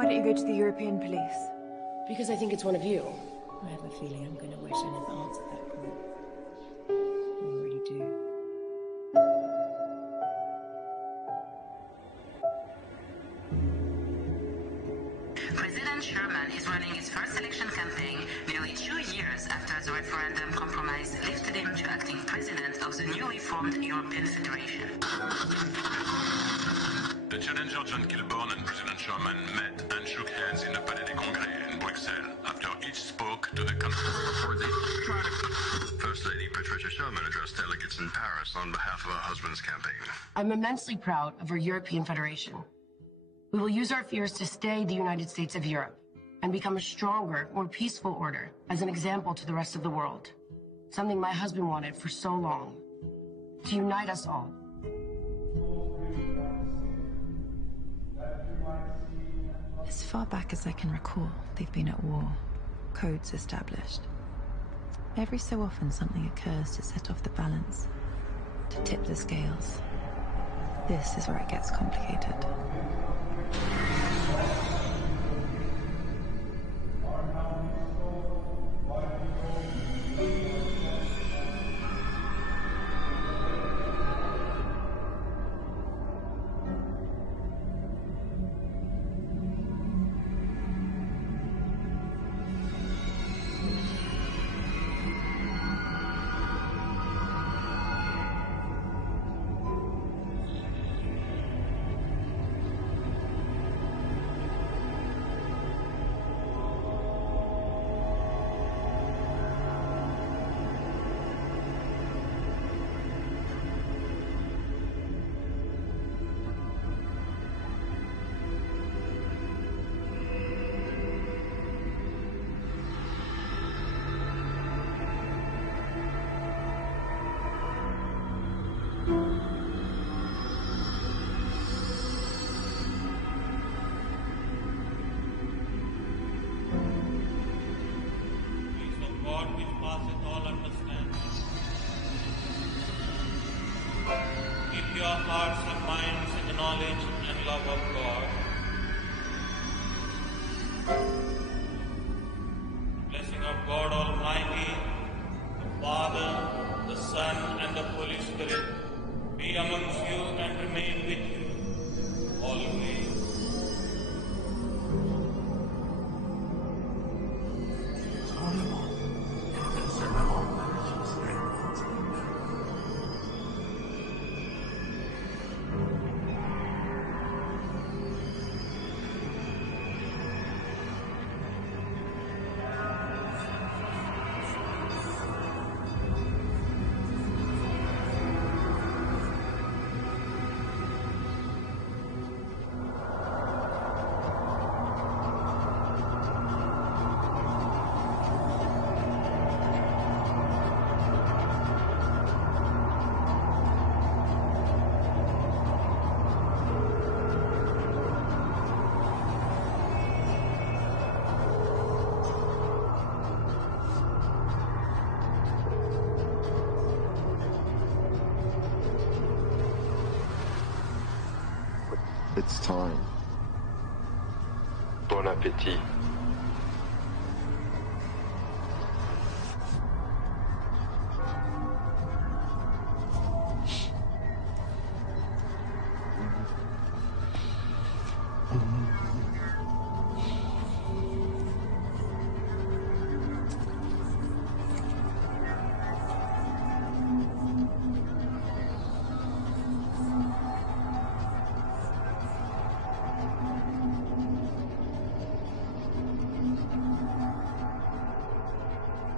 Why don't you go to the European police? Because I think it's one of you. I have a feeling I'm going to wish I never answered that call. I already do. President Sherman is running his first election campaign nearly 2 years after the referendum compromise lifted him to acting president of the newly formed European Federation. The challenger John Kilburn and President Sherman met and shook hands in the Palais des Congrès in Bruxelles after each spoke to the country. First Lady Patricia Sherman addressed delegates in Paris on behalf of her husband's campaign. I'm immensely proud of our European Federation. We will use our fears to stay the United States of Europe and become a stronger, more peaceful order as an example to the rest of the world. Something my husband wanted for so long. To unite us all. As far back as I can recall, they've been at war. Codes established. Every so often something occurs to set off the balance, to tip the scales. This is where it gets complicated. Your hearts and minds in the knowledge and love of God. The blessing of God Almighty, the Father, the Son, and the Holy Spirit be amongst you and remain with you always. It's time. Bon appétit.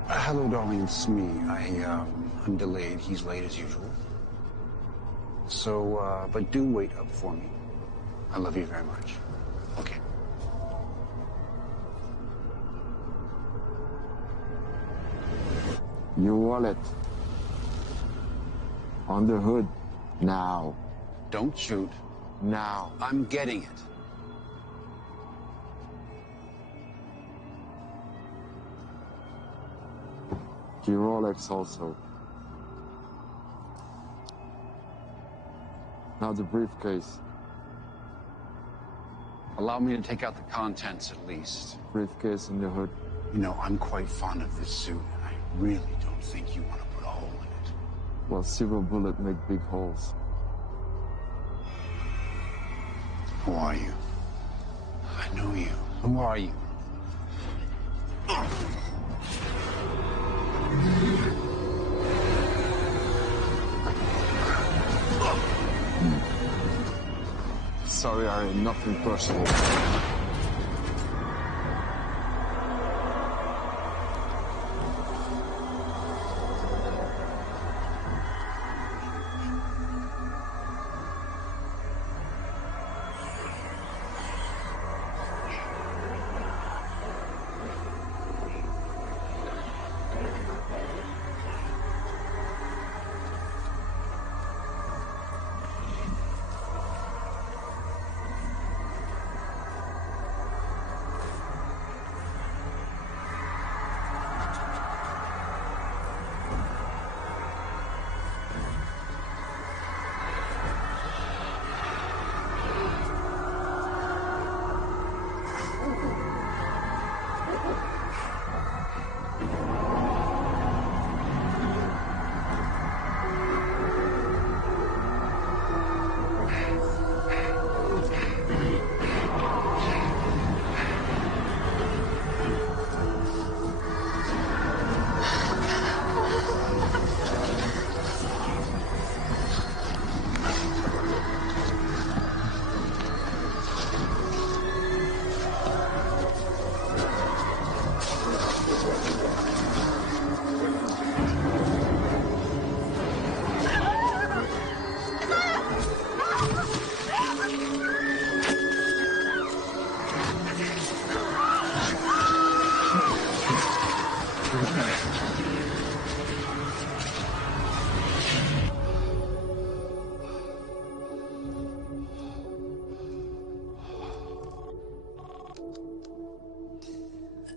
Hello, darling, it's me. I'm delayed. He's late as usual. So, but do wait up for me. I love you very much. Okay. Your wallet. On the hood. Now. Don't shoot. Now. I'm getting it. Your Rolex also. Now the briefcase. Allow me to take out the contents at least. Briefcase in the hood. You know, I'm quite fond of this suit, and I really don't think you want to put a hole in it. Well, silver bullet make big holes. Who are you? I know you. Who are you? Sorry, Ari, nothing personal.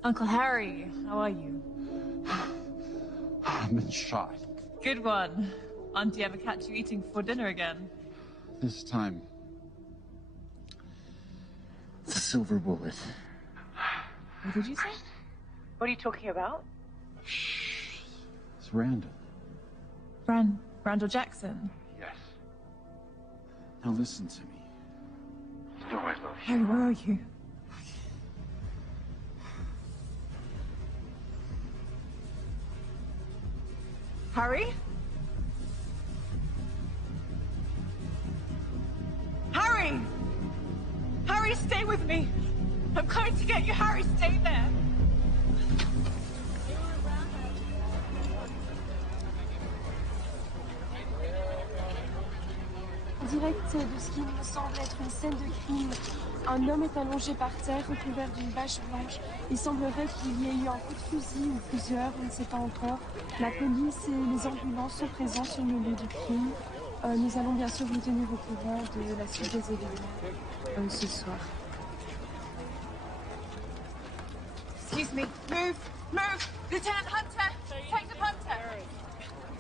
Uncle Harry, how are you? I've been shot. Good one. Auntie ever catch you eating before dinner again? This time, it's a silver bullet. What did you say? What are you talking about? Shh. It's Randall. Randall Jackson? Yes. Now listen to me. You know I love you. Harry, where are you? Harry? Harry! Harry, stay with me! I'm coming to get you, Harry, stay there! Direct de ce qui me semble être une scène de crime. Un homme est allongé par terre, recouvert d'une bâche blanche. Il semblerait qu'il y ait eu un coup de fusil ou plusieurs, on ne sait pas encore. La police et les ambulances sont présents sur le lieu du crime. Nous allons bien sûr vous tenir au courant de la suite des événements ce soir. Excuse me. Move! Move! Lieutenant Hunter! Detective Hunter!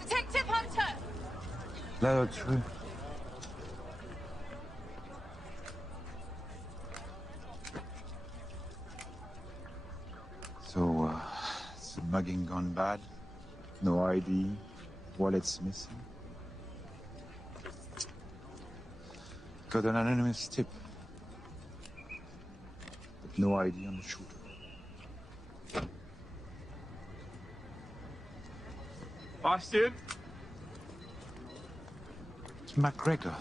Detective Hunter! Là, l'autre rue. So, is the mugging gone bad? No ID, wallet's missing. Got an anonymous tip. But no ID on the shooter. Bastian? It's MacGregor.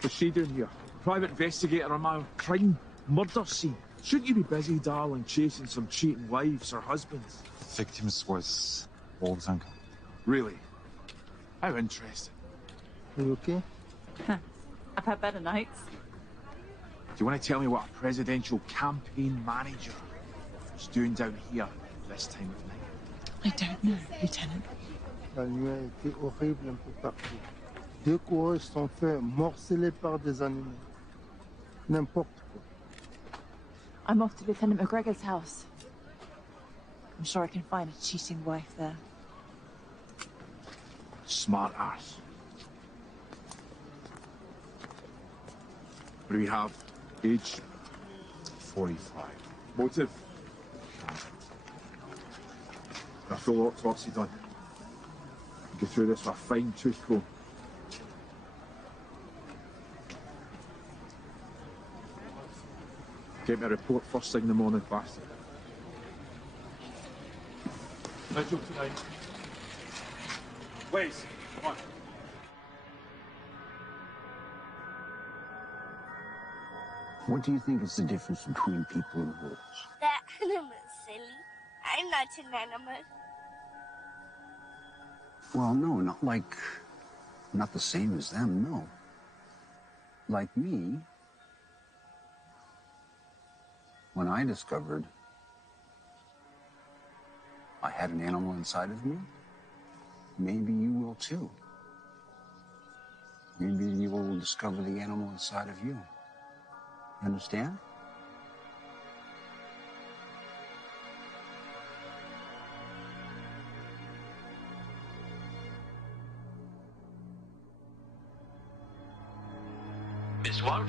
What's she doing here? Private investigator on my crime, murder scene. Shouldn't you be busy, darling, chasing some cheating wives or husbands? The victims was Wolf's uncle. Really? How interesting. Are you okay? I've had better nights. Do you want to tell me what a presidential campaign manager is doing down here this time of night? I don't know, Lieutenant. La nuit a été horrible un peu partout. Deux coureurs sont faits morceler par des animaux. N'importe quoi. I'm off to Lieutenant McGregor's house. I'm sure I can find a cheating wife there. Smart ass. What do we have? Age? 45. Motive? A full autopsy done. Go through this with a fine-tooth comb. Get me a report first thing in the morning, bastard. Vigil tonight. Wes, come on. What do you think is the difference between people and wolves? That animal's silly. I'm not an animal. Well, no, not the same as them, no. Like me, when I discovered I had an animal inside of me, maybe you will too. Maybe you will discover the animal inside of you. Understand? Miss Wolf,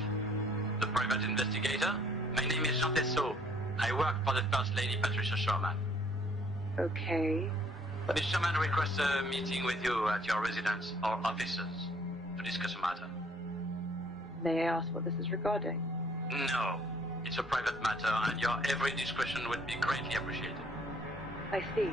the private investigator. My name is Jean Tessot. I work for the First Lady Patricia Sherman. Okay. Miss Sherman requests a meeting with you at your residence or offices to discuss a matter. May I ask what this is regarding? No, it's a private matter and your every discretion would be greatly appreciated. I see.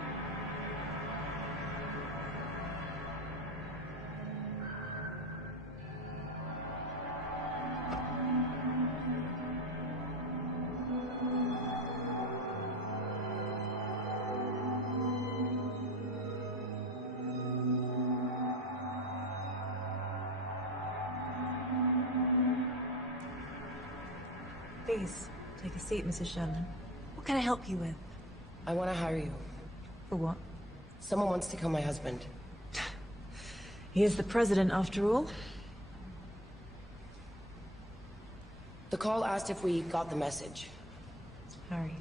Please, take a seat, Mrs. Sherman. What can I help you with? I want to hire you. For what? Someone wants to kill my husband. He is the president, after all. The call asked if we got the message. Harry.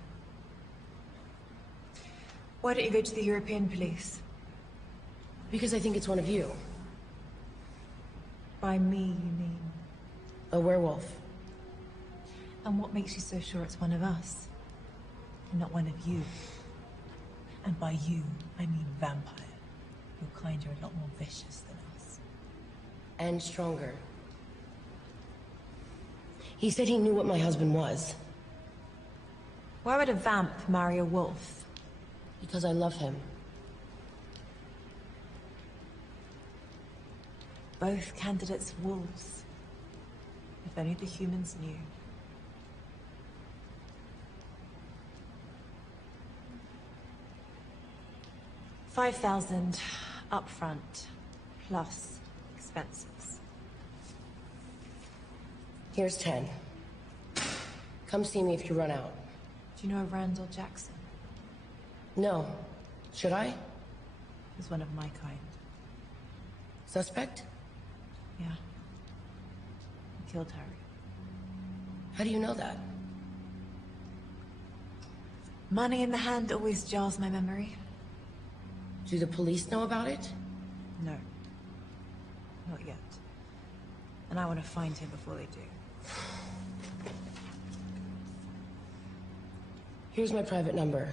Why don't you go to the European police? Because I think it's one of you. By me, you mean? A werewolf. And what makes you so sure it's one of us? And not one of you? And by you, I mean vampire. Your kind are a lot more vicious than us. And stronger. He said he knew what my husband was. Why would a vamp marry a wolf? Because I love him. Both candidates wolves. If only the humans knew. 5,000 upfront, plus expenses. Here's 10. Come see me if you run out. Do you know Randall Jackson? No. Should I? He's one of my kind. Suspect? Yeah. He killed Harry. How do you know that? Money in the hand always jars my memory. Do the police know about it? No. Not yet. And I want to find him before they do. Here's my private number.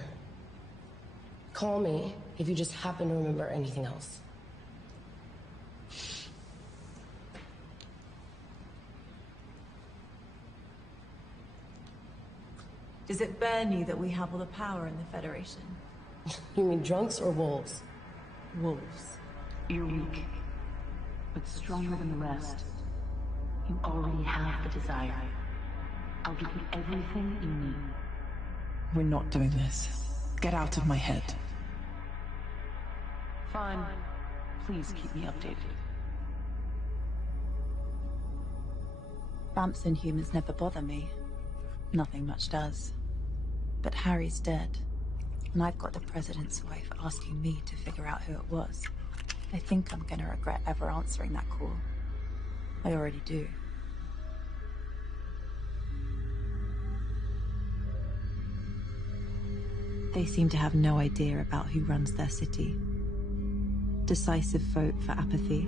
Call me if you just happen to remember anything else. Does it burn you that we have all the power in the Federation? You mean drunks or wolves? Wolves. You're weak, but stronger than the rest. You already have the desire. I'll give you everything you need. We're not doing this. Get out of my head. Fine. Please keep me updated. Vamps and humans never bother me. Nothing much does. But Harry's dead. And I've got the president's wife asking me to figure out who it was. I think I'm gonna regret ever answering that call. I already do. They seem to have no idea about who runs their city. Decisive vote for apathy.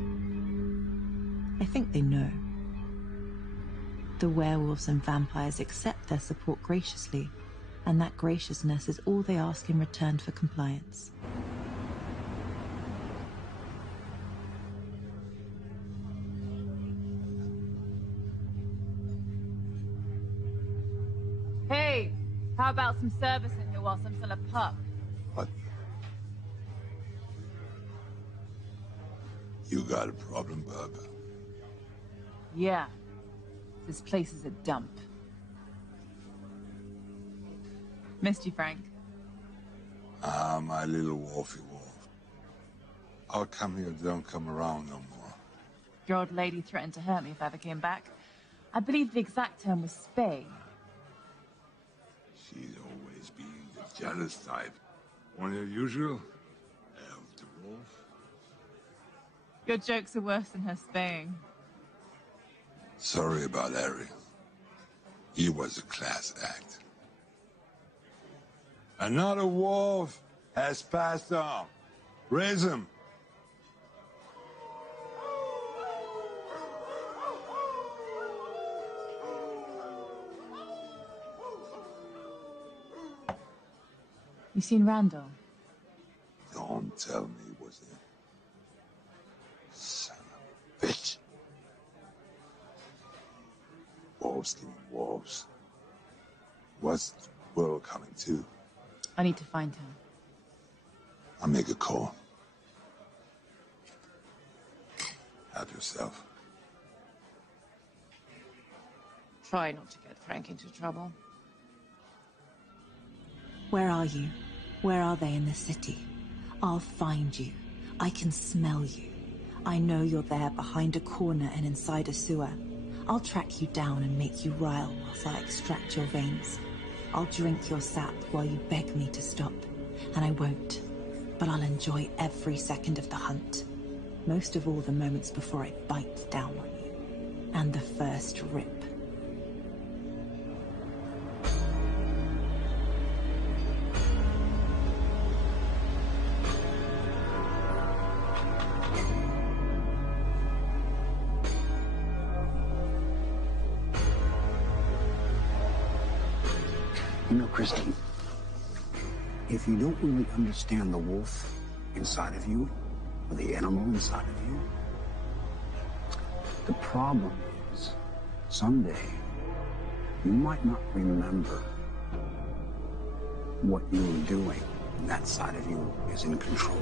I think they know. The werewolves and vampires accept their support graciously, and that graciousness is all they ask in return for compliance. Hey, how about some service in here whilst I'm still a pup? What? You got a problem, bub? Yeah. This place is a dump. Missed you, Frank. Ah, my little wolfy wolf. I'll come here, don't come around no more. Your old lady threatened to hurt me if I ever came back. I believe the exact term was spay. She's always been the jealous type. One of the usual. Elf the wolf. Your jokes are worse than her spaying. Sorry about Harry. He was a class act. Another wolf has passed on. Raise him. You seen Randall? Don't tell me it was him. Son of a bitch. Wolves killing wolves. What's the world coming to? I need to find him. I'll make a call. Help yourself. Try not to get Frank into trouble. Where are you? Where are they in the city? I'll find you. I can smell you. I know you're there behind a corner and inside a sewer. I'll track you down and make you rile whilst I extract your veins. I'll drink your sap while you beg me to stop. And I won't. But I'll enjoy every second of the hunt. Most of all the moments before I bite down on you. And the first rip. You know, Christine, if you don't really understand the wolf inside of you, or the animal inside of you, the problem is, someday, you might not remember what you were doing, and that side of you is in control.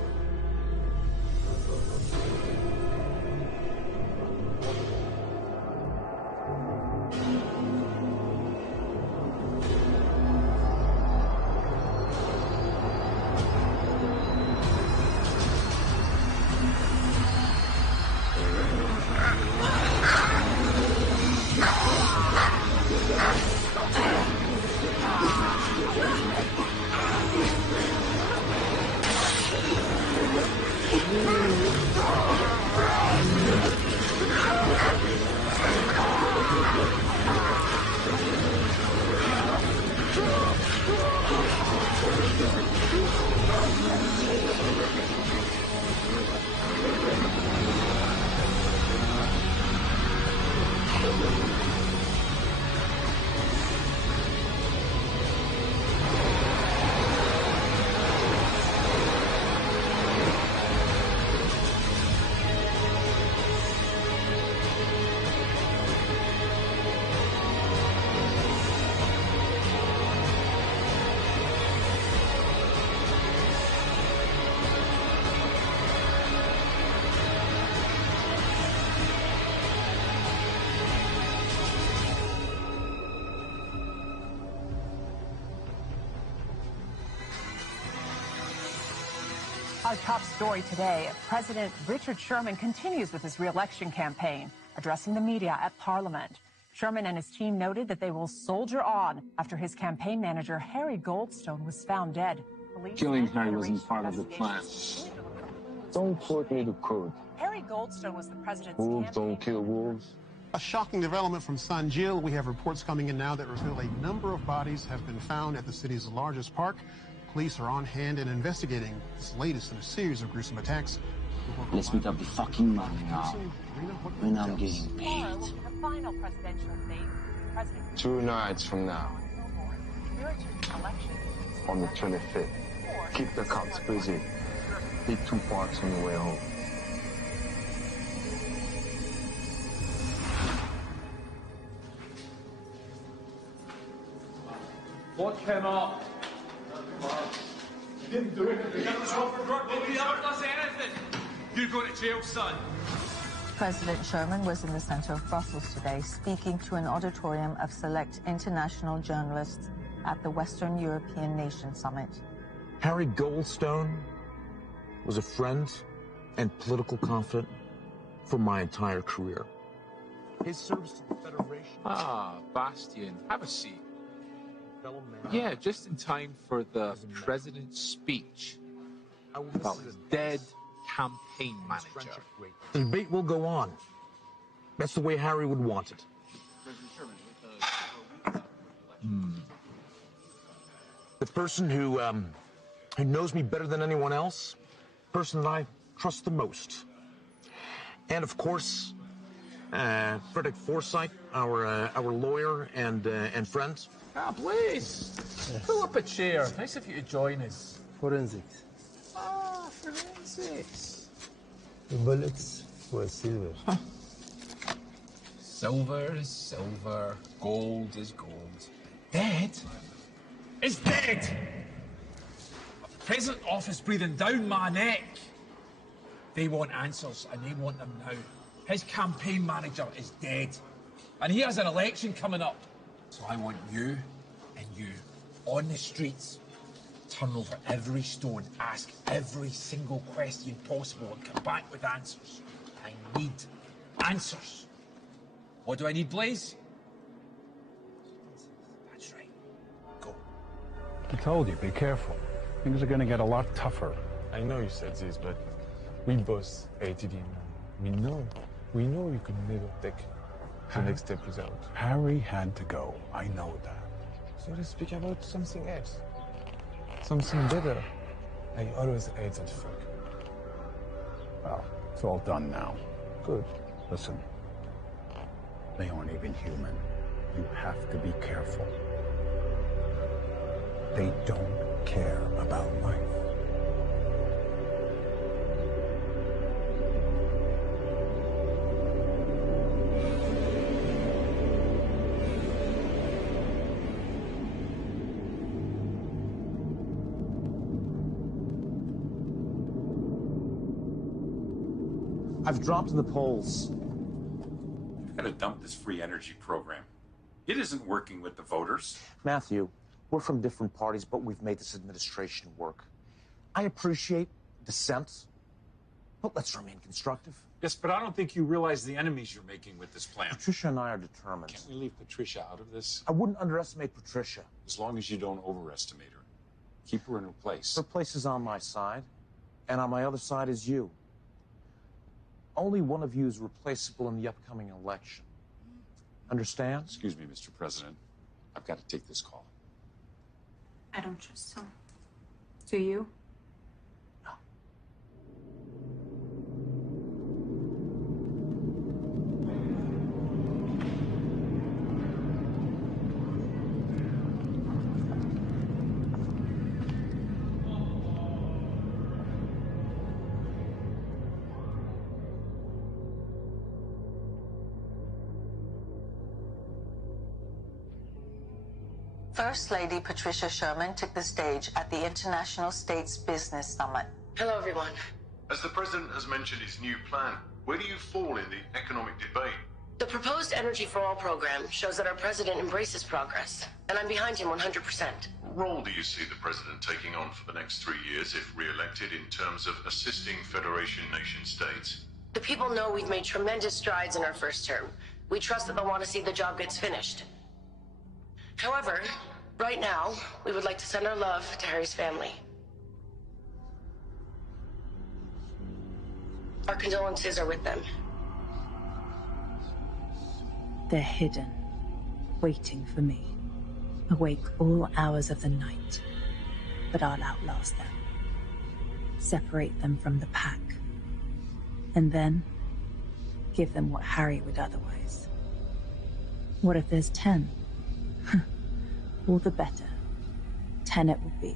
Our top story today, President Richard Sherman continues with his re-election campaign, addressing the media at Parliament. Sherman and his team noted that they will soldier on after his campaign manager, Harry Goldstone, was found dead. Killing Harry wasn't part of the plan. Don't quote me to code. Harry Goldstone was the president's Wolves don't kill wolves. A shocking development from Sun Jil. We have reports coming in now that reveal a number of bodies have been found at the city's largest park. Police are on hand and investigating this latest in a series of gruesome attacks. Let's meet up the fucking money now. When I'm getting paid. 2 nights from now. On the 25th. Keep the cops busy. Hit 2 parks on the way home. What came up? You didn't do it. You got us off for drug. Nobody ever does anything. You're going to jail, son. President Sherman was in the center of Brussels today, speaking to an auditorium of select international journalists at the Western European Nation Summit. Harry Goldstone was a friend and political confidant for my entire career. His service to the Federation... Ah, Bastian, have a seat. Yeah, just in time for the president's speech about his dead campaign manager. The debate will go on. That's the way Harry would want it. The person who knows me better than anyone else, the person that I trust the most. And of course, Frederick Forsyth, our lawyer and friend. Ah, please. Pull up a chair. Nice of you to join us. Forensics. Ah, forensics. The bullets were silver. Huh. Silver is silver. Gold is gold. Dead is dead. A present office breathing down my neck. They want answers, and they want them now. His campaign manager is dead. And he has an election coming up. So I want you and you on the streets. Turn over every stone, ask every single question possible, and come back with answers. I need answers. What do I need, Blaze? That's right. Go. I told you, be careful. Things are gonna get a lot tougher. I know you said this, but we both hated him. We know you could never take the next step without. Harry had to go. I know that. So let's speak about something else. Something better. I always hate that fuck. Well, it's all done now. Good. Listen, they aren't even human. You have to be careful. They don't care about life. I've dropped in the polls. You've got to dump this free energy program. It isn't working with the voters. Matthew, we're from different parties, but we've made this administration work. I appreciate dissent, but let's remain constructive. Yes, but I don't think you realize the enemies you're making with this plan. Patricia and I are determined. Can't we leave Patricia out of this? I wouldn't underestimate Patricia. As long as you don't overestimate her. Keep her in her place. Her place is on my side, and on my other side is you. Only one of you is replaceable in the upcoming election. Understand? Excuse me, Mr. President. I've got to take this call. I don't trust him. Do you? First Lady Patricia Sherman took the stage at the International States Business Summit. Hello, everyone. As the president has mentioned his new plan, where do you fall in the economic debate? The proposed Energy for All program shows that our president embraces progress, and I'm behind him 100%. What role do you see the president taking on for the next 3 years if re-elected in terms of assisting Federation nation states? The people know we've made tremendous strides in our first term. We trust that they'll want to see the job gets finished. However, right now, we would like to send our love to Harry's family. Our condolences are with them. They're hidden, waiting for me, awake all hours of the night. But I'll outlast them, separate them from the pack, And then give them what Harry would otherwise. What if there's 10? All the better. 10 it will be.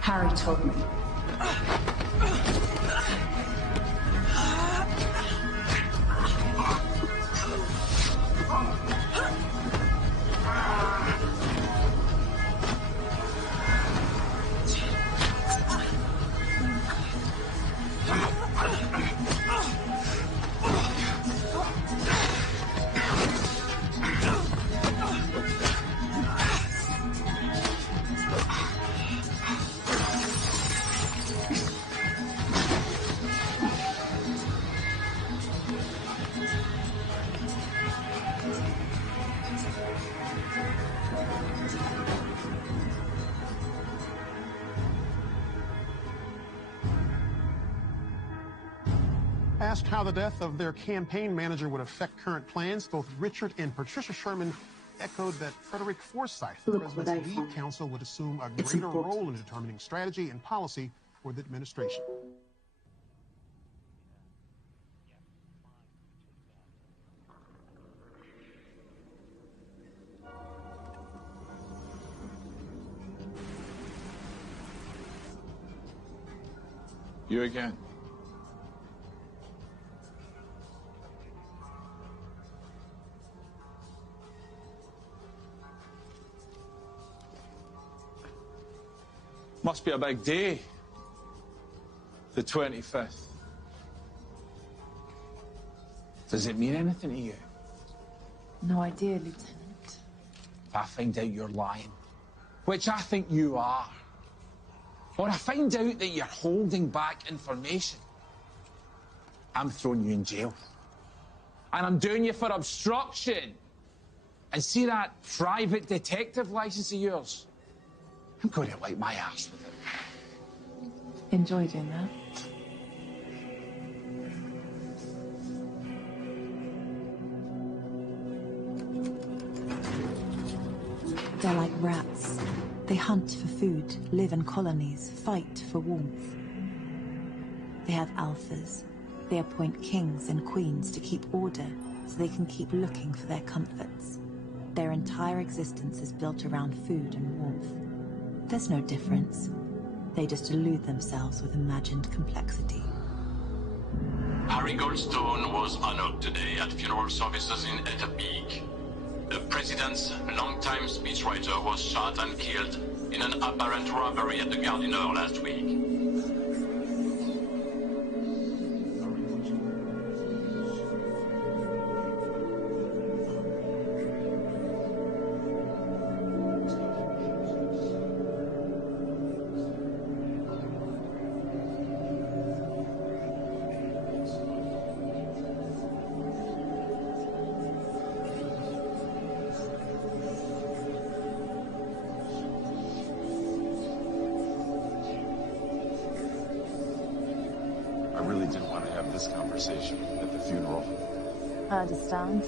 Harry told me. Asked how the death of their campaign manager would affect current plans, both Richard and Patricia Sherman echoed that Frederick Forsyth, the president's lead counsel, would assume a greater role in determining strategy and policy for the administration. You again. Must be a big day. The 25th. Does it mean anything to you? No idea, Lieutenant. If I find out you're lying, which I think you are, or I find out that you're holding back information, I'm throwing you in jail. And I'm doing you for obstruction. And see that private detective license of yours? I'm going to wipe my ass with it. Enjoy doing that. They're like rats. They hunt for food, live in colonies, fight for warmth. They have alphas. They appoint kings and queens to keep order so they can keep looking for their comforts. Their entire existence is built around food and warmth. There's no difference. They just elude themselves with imagined complexity. Harry Goldstone was honored today at funeral services in Etterbeek. The president's longtime speechwriter was shot and killed in an apparent robbery at the Gardiner last week. I really didn't want to have this conversation at the funeral. I understand.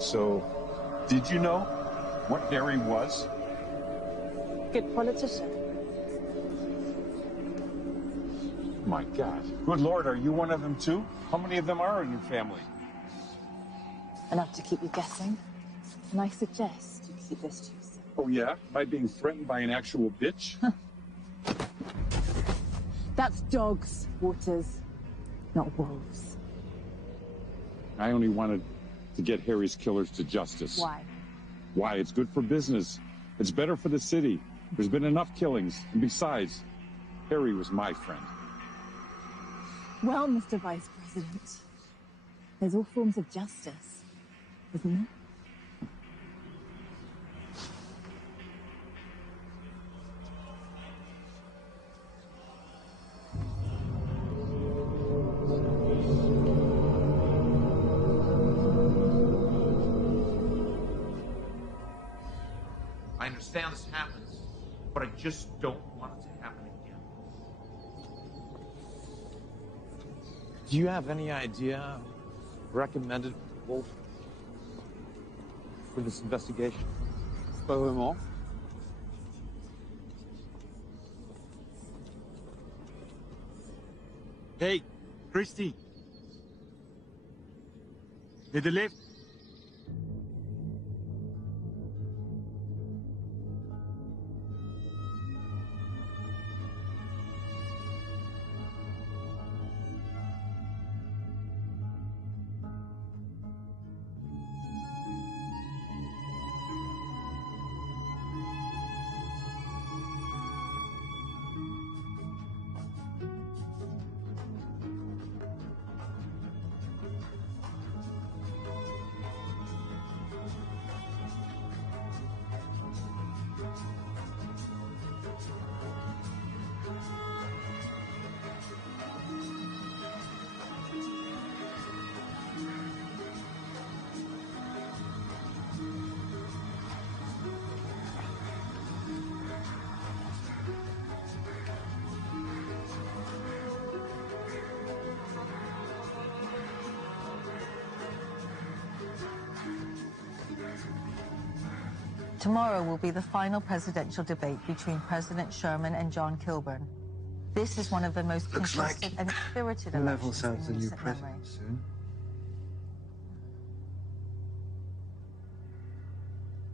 So, did you know what Harry was? Good politician. My God. Good Lord, are you one of them too? How many of them are in your family? Enough to keep you guessing. And I suggest you keep this to yourself. Oh yeah? By being threatened by an actual bitch? That's dogs, Waters, not wolves. I only wanted to get Harry's killers to justice. Why? Why? It's good for business. It's better for the city. There's been enough killings. And besides, Harry was my friend. Well, Mr. Vice President, there's all forms of justice, isn't there? I understand this happens, but I just don't want it to happen again. Do you have any idea recommended Wolf for this investigation? Pas vraiment. Hey, Christy. Need a lift? Tomorrow will be the final presidential debate between President Sherman and John Kilburn. This is one of the most contested and spirited elections in the new recent memory. president soon.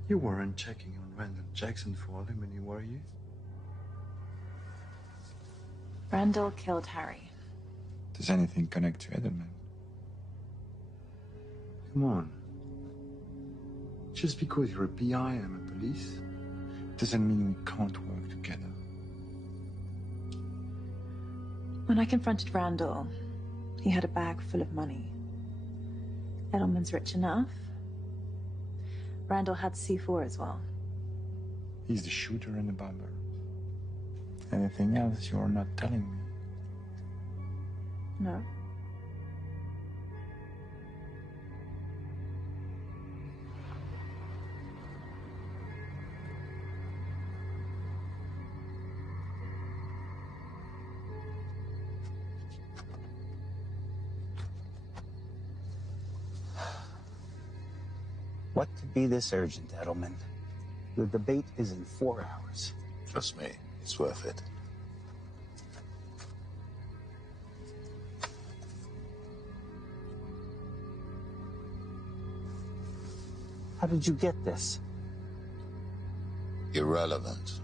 You weren't checking on Randall Jackson for him, were you? Randall killed Harry. Does anything connect to Edelman? Come on. Just because you're a PI and I'm a police, doesn't mean we can't work together. When I confronted Randall, he had a bag full of money. Edelman's rich enough. Randall had C4 as well. He's the shooter and the bomber. Anything else you're not telling me? No. What could be this urgent, Edelman? The debate is in 4 hours. Trust me, it's worth it. How did you get this? Irrelevant.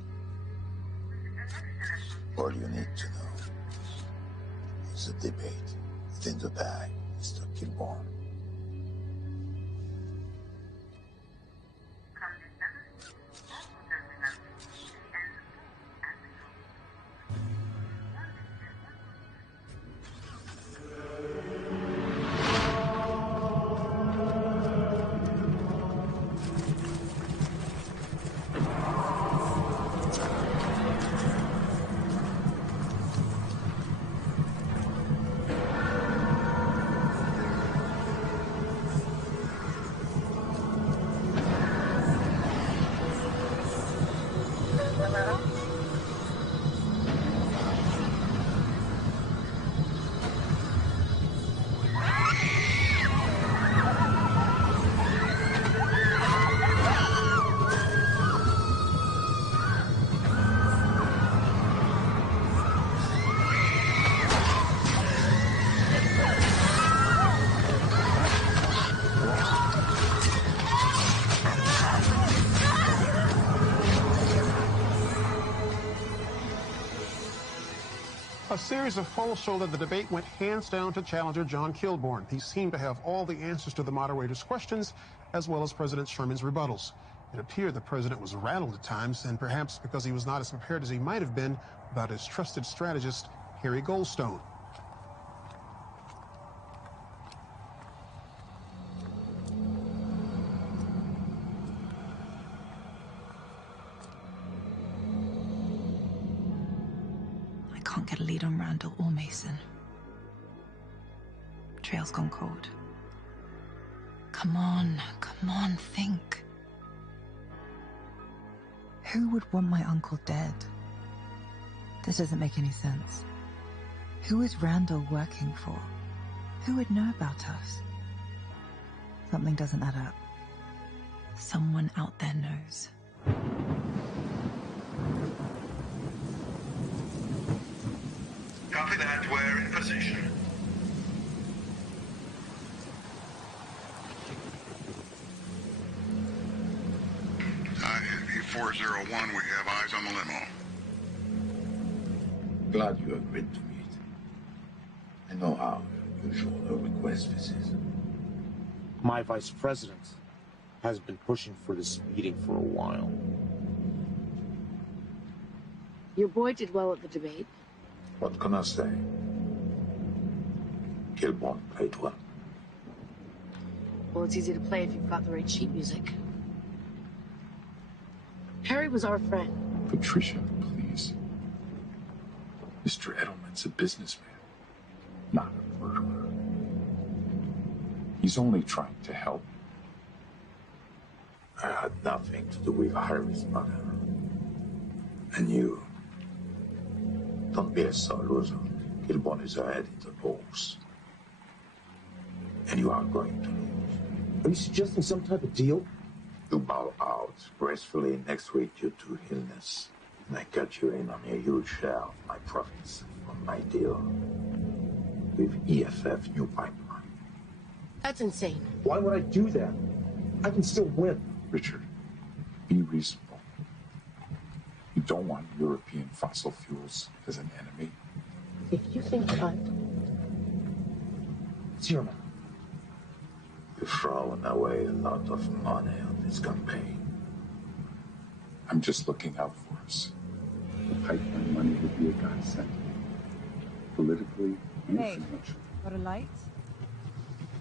All you need to know is a debate within the bag, Mr. Kilburn. A series of polls show that the debate went hands down to challenger John Kilburn. He seemed to have all the answers to the moderator's questions, as well as President Sherman's rebuttals. It appeared the president was rattled at times, and perhaps because he was not as prepared as he might have been about his trusted strategist, Harry Goldstone. I can't get a lead on Randall or Mason. Trail's gone cold. Come on, think. Who would want my uncle dead? This doesn't make any sense. Who is Randall working for? Who would know about us? Something doesn't add up. Someone out there knows. Copy that. We're in position. I-401, we have eyes on the limo. Glad you agreed to meet. I know how unusual a request this is. My vice president has been pushing for this meeting for a while. Your boy did well at the debate. What can I say? Kilborn played well. Well, it's easy to play if you've got the right sheet music. Harry was our friend. Patricia, please. Mr. Edelman's a businessman, not a murderer. He's only trying to help. I had nothing to do with Harry's murder. And you. Don't be a sore loser. Kilborn is ahead in the polls. And you are going to lose. Are you suggesting some type of deal? You bow out gracefully next week due to illness. And I cut you in on a huge share of my profits from my deal with EFF New Pipeline. That's insane. Why would I do that? I can still win. Richard, be reasonable. You don't want European fossil fuels as an enemy. If you think it's your money. You've thrown away a lot of money on this campaign. I'm just looking out for us. The pipeline money would be a godsend. Politically and financially. Got a light?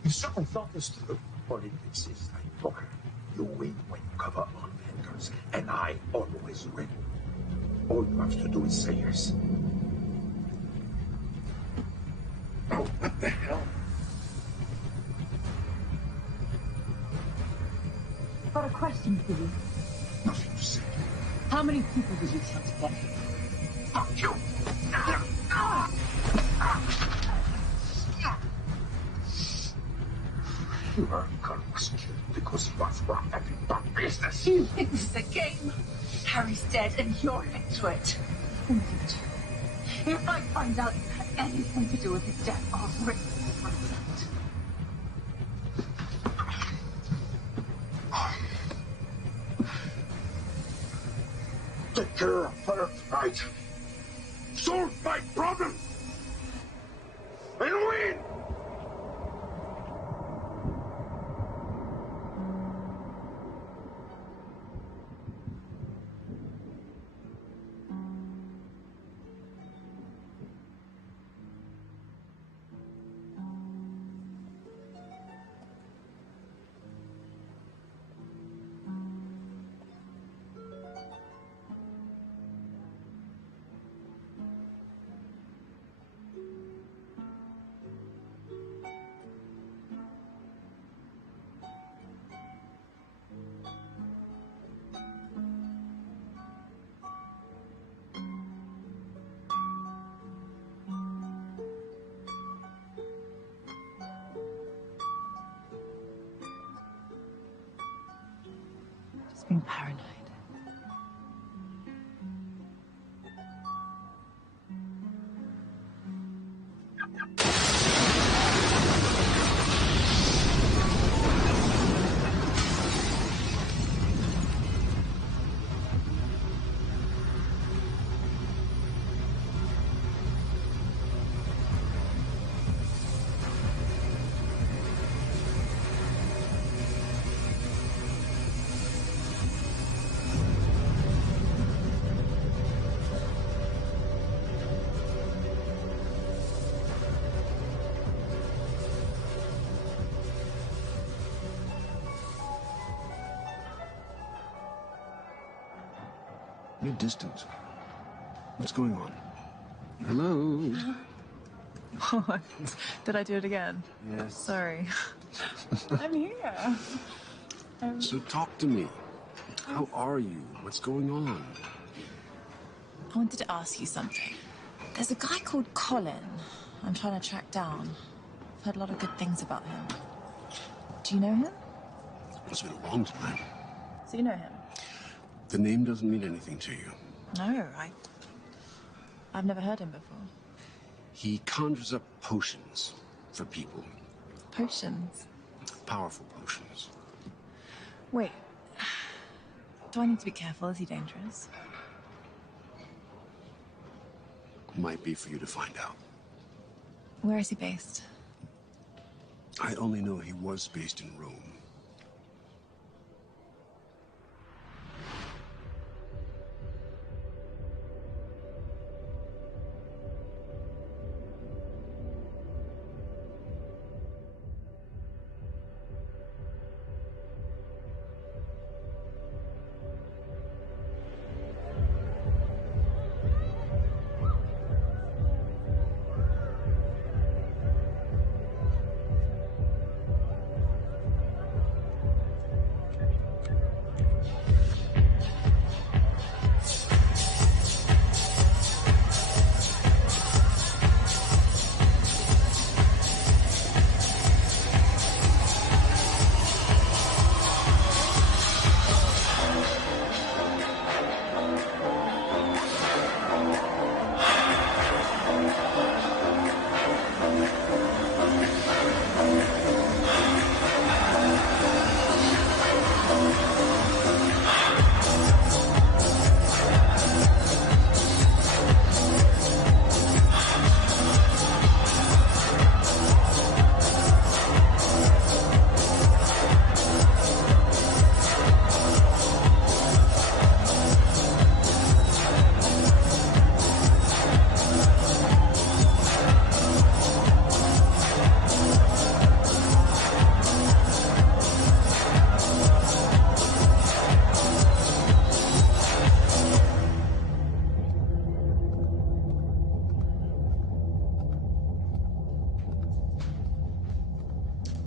You certainly thought this through. Politics is like poker. You win when you cover all vendors, and I always win. All you have to do is say yes. Oh, what the hell? I've got a question for you. Nothing to say. How many people did you kill today? Fuck you! Your uncle was killed because he was wrong at bad business. You think this is a game? Harry's dead and you're into it. Indeed. If I find out you had anything to do with his death, I'll rip this from you. Take care of her right. Solve my problem! And win! Being paranoid. You're distant. What's going on? Hello? Oh, did I do it again? Yes. Sorry. I'm here. So talk to me. How are you? What's going on? I wanted to ask you something. There's a guy called Colin I'm trying to track down. I've heard a lot of good things about him. Do you know him? It's been a long time. So you know him? The name doesn't mean anything to you. No, I've never heard him before. He conjures up potions for people. Potions? Powerful potions. Wait. Do I need to be careful? Is he dangerous? Might be for you to find out. Where is he based? I only know he was based in Rome.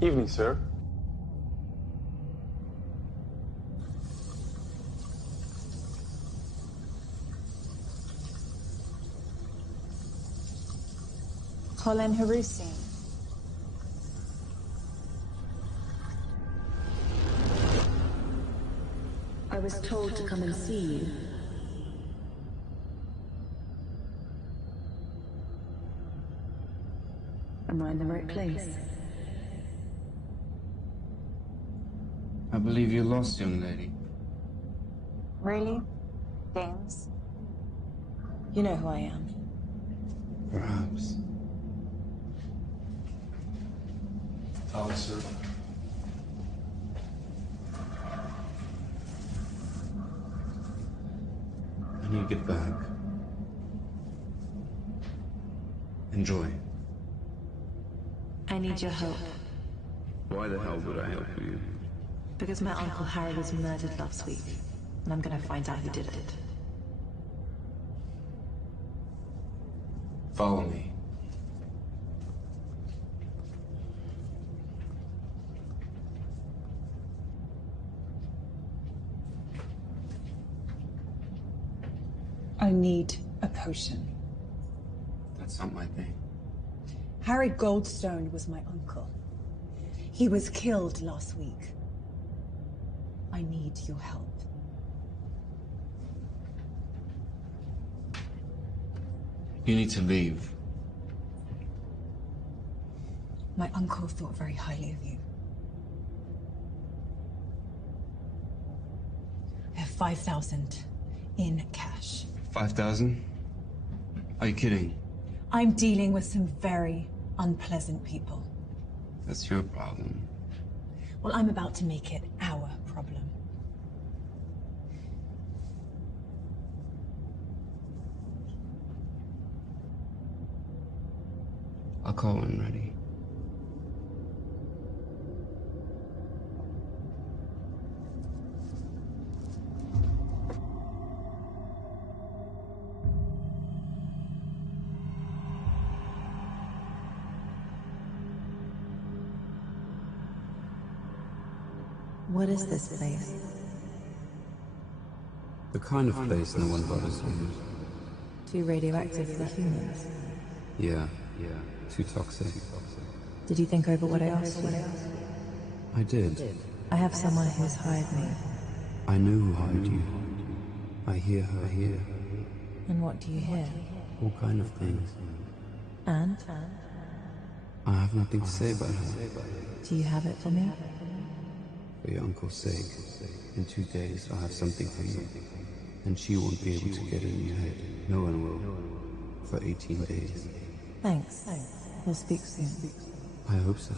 Evening, sir. Colin Harusi. I was told to come and see you. Am I in the right place? I believe you're lost, young lady. Really? James? You know who I am. Perhaps. Alex, sir. When you get back, enjoy. I need your help. Why the hell would I help you? Because my Uncle Harry was murdered last week, and I'm gonna find out who did it. Follow me. I need a potion. That's not my thing. Harry Goldstone was my uncle. He was killed last week. I need your help. You need to leave. My uncle thought very highly of you. I have 5,000 in cash. 5,000? Are you kidding? I'm dealing with some very unpleasant people. That's your problem. Well, I'm about to make it our problem. I'll call when ready. What is this place? The kind of place no one bothers with. Too radioactive for humans. Yeah. Too toxic. Did you think over what I asked you? I did. I have someone who's hired me. I know who hired you. I hear her here. And what do you hear? All kind of things. And? I have nothing to say about her. Do you have it for me? For your uncle's sake. In 2 days, I'll have something for you. And she won't be able to get in your head. No one will. For 18 days. Thanks. We'll speak soon. I hope so.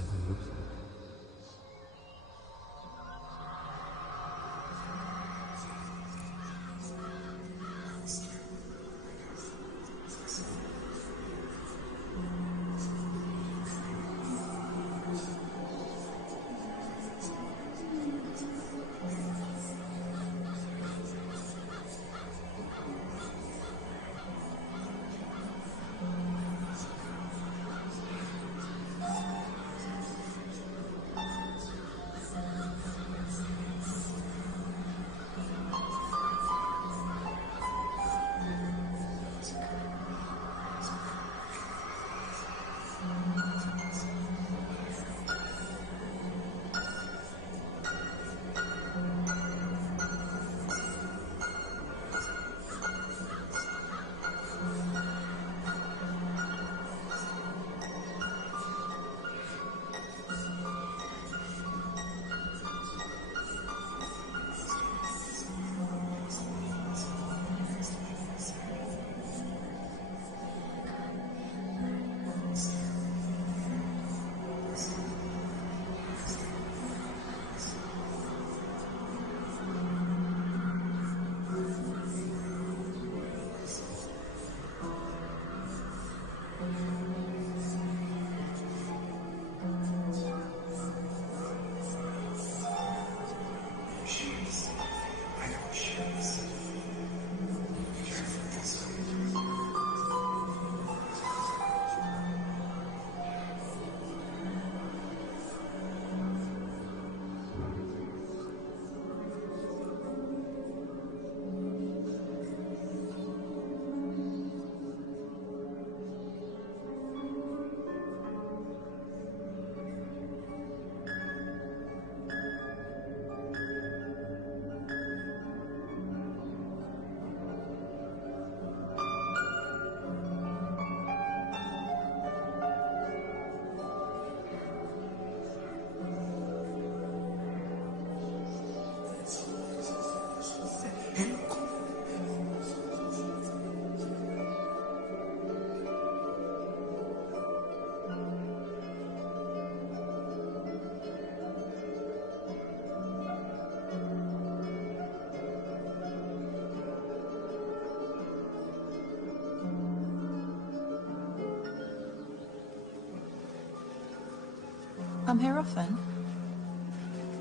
Come here often?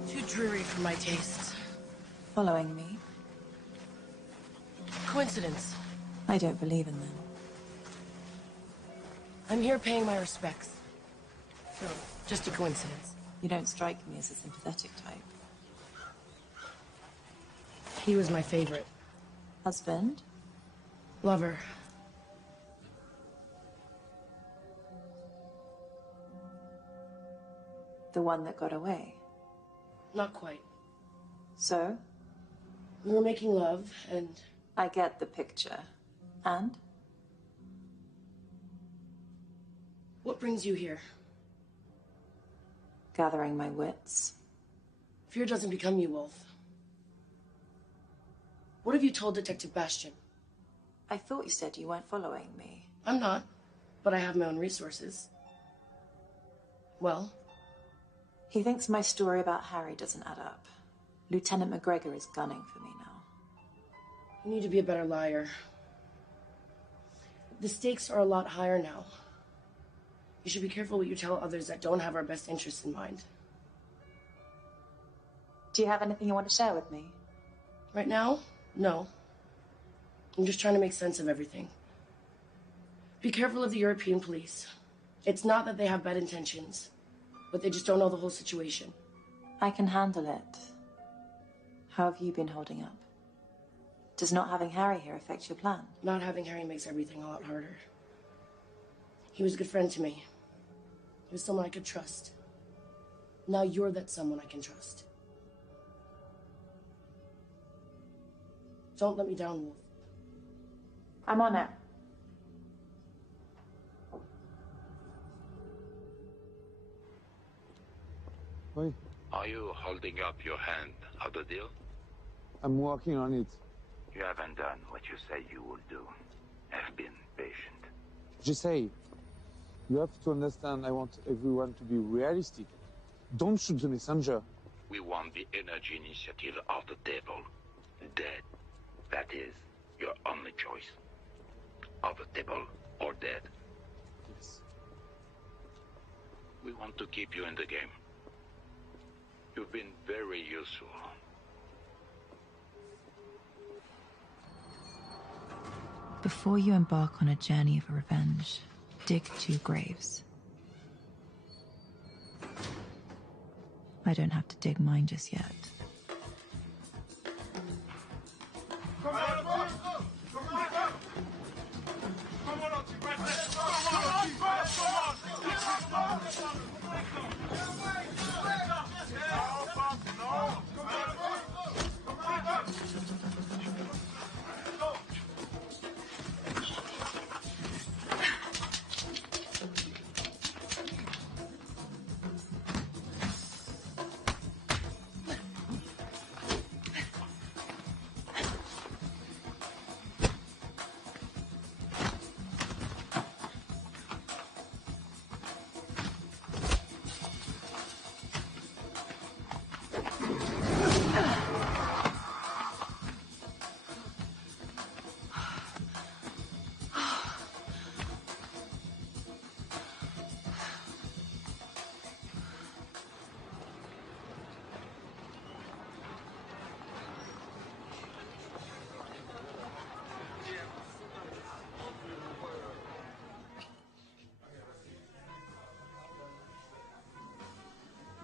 Too dreary for my taste. Following me? Coincidence. I don't believe in them. I'm here paying my respects. So, just a coincidence. You don't strike me as a sympathetic type. He was my favorite. Husband? Lover. The one that got away? Not quite. So? We were making love, and... I get the picture. And? What brings you here? Gathering my wits. Fear doesn't become you, Wolf. What have you told Detective Bastian? I thought you said you weren't following me. I'm not, but I have my own resources. Well? He thinks my story about Harry doesn't add up. Lieutenant McGregor is gunning for me now. You need to be a better liar. The stakes are a lot higher now. You should be careful what you tell others that don't have our best interests in mind. Do you have anything you want to share with me? Right now? No. I'm just trying to make sense of everything. Be careful of the European police. It's not that they have bad intentions, but they just don't know the whole situation. I can handle it. How have you been holding up? Does not having Harry here affect your plan? Not having Harry makes everything a lot harder. He was a good friend to me. He was someone I could trust. Now you're that someone I can trust. Don't let me down, Wolf. I'm on it. Wait, Are you holding up your hand of the deal? I'm working on it. You haven't done what you say you will do. Have been patient. Just say, you have to understand I want everyone to be realistic. Don't shoot the messenger. We want the energy initiative off the table. Dead. That is your only choice. Off the table or dead. Yes. We want to keep you in the game. You've been very useful. Before you embark on a journey of revenge, dig 2 graves. I don't have to dig mine just yet.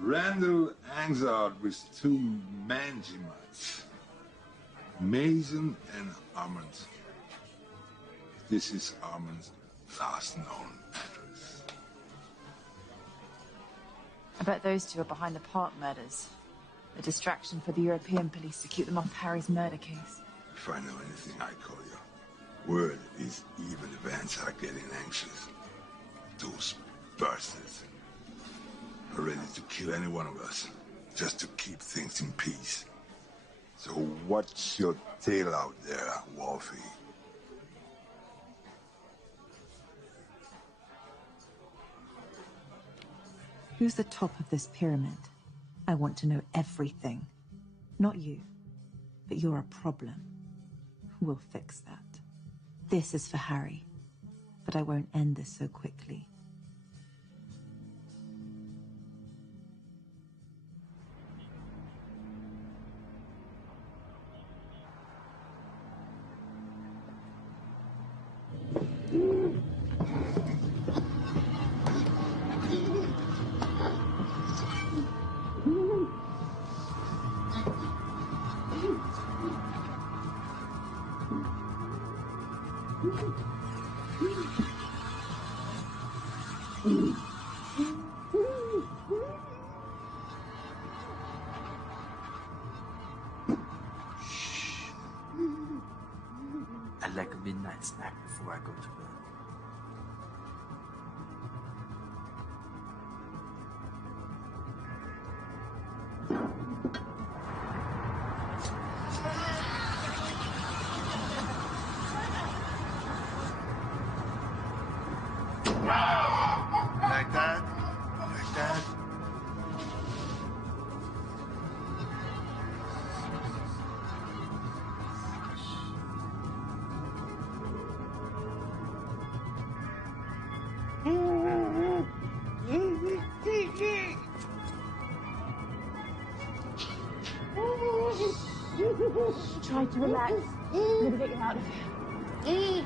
Randall hangs out with 2 Mangimites, Mason and Armand. This is Armand's last known address. I bet those 2 are behind the Park murders. A distraction for the European police to keep them off Harry's murder case. If I know anything, I call you. Word is even events are getting anxious. Those bastards are ready to kill any one of us, just to keep things in peace. So watch your tail out there, Wolfie. Who's the top of this pyramid? I want to know everything. Not you, but you're a problem. We'll fix that. This is for Harry, but I won't end this so quickly. I like a midnight snack before I go to bed. Like that? Like that? Try to relax. I'm gonna get you out of here.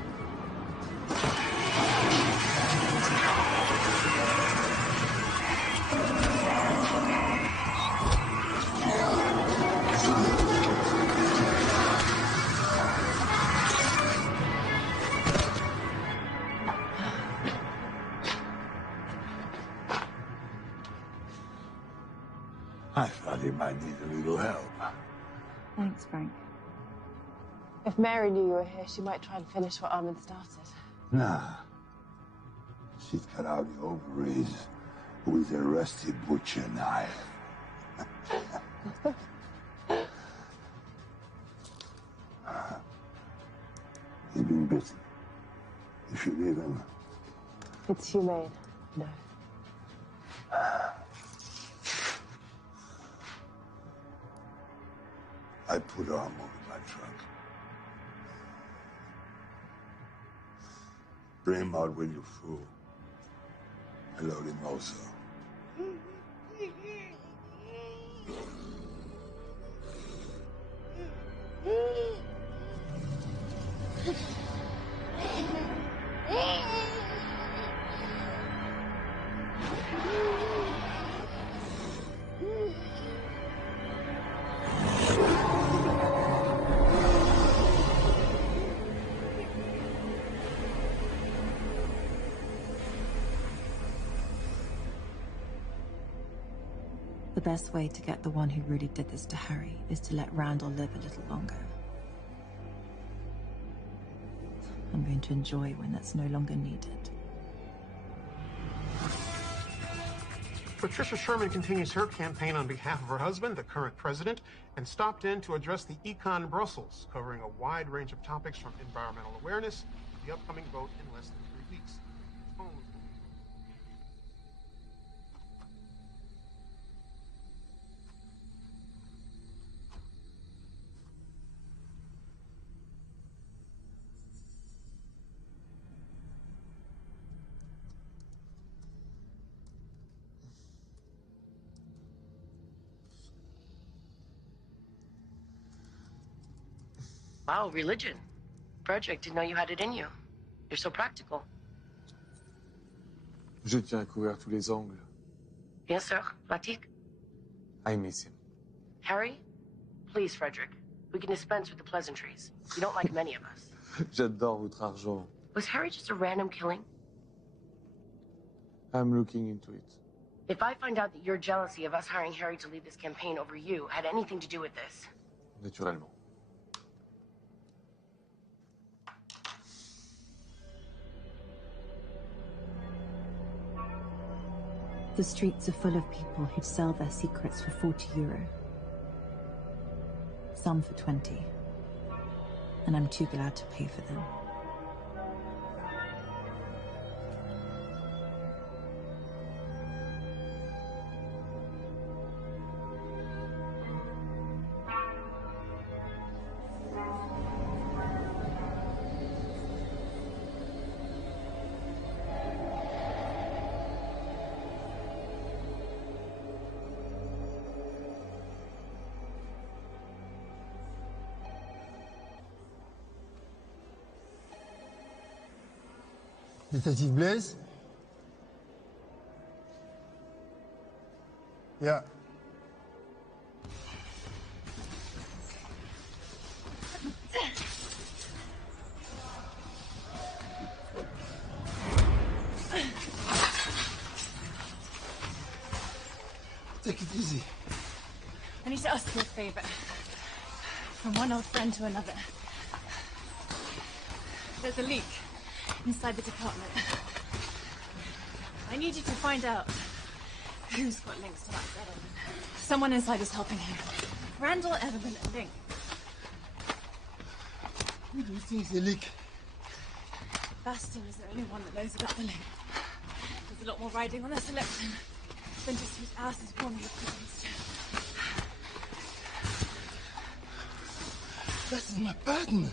they might need a little help. Thanks, Frank. If Mary knew you were here, she might try and finish what Armin started. Nah. She's cut out the ovaries with a rusty butcher knife. He's been bitten. You should leave him. It's humane, no. I put Armor in my trunk. Bring him out when you're full. I load him also. The best way to get the one who really did this to Harry is to let Randall live a little longer. I'm going to enjoy when that's no longer needed. Patricia Sherman continues her campaign on behalf of her husband, the current president, and stopped in to address the Econ Brussels, covering a wide range of topics from environmental awareness to the upcoming vote in less than 3 weeks. Wow, religion. Frederick, didn't know you had it in you. You're so practical. Je tiens à couvrir tous les angles. Bien sûr, pratique. I miss him. Harry, please, Frederick. We can dispense with the pleasantries. You don't like many of us. J'adore votre argent. Was Harry just a random killing? I'm looking into it. If I find out that your jealousy of us hiring Harry to lead this campaign over you had anything to do with this... Naturellement. The streets are full of people who'd sell their secrets for €40. Some for 20. And I'm too glad to pay for them. Detective Blaze? Yeah. Take it easy. I need to ask you a favor. From one old friend to another. There's a leak inside the department. I need you to find out who's got links to Max Edelman. Someone inside is helping him. Randall Edelman and Link. Who do you think is the leak? Bastian is the only one that knows about the link. There's a lot more riding on this election than just whose ass is warming the president's chair. That's my partner.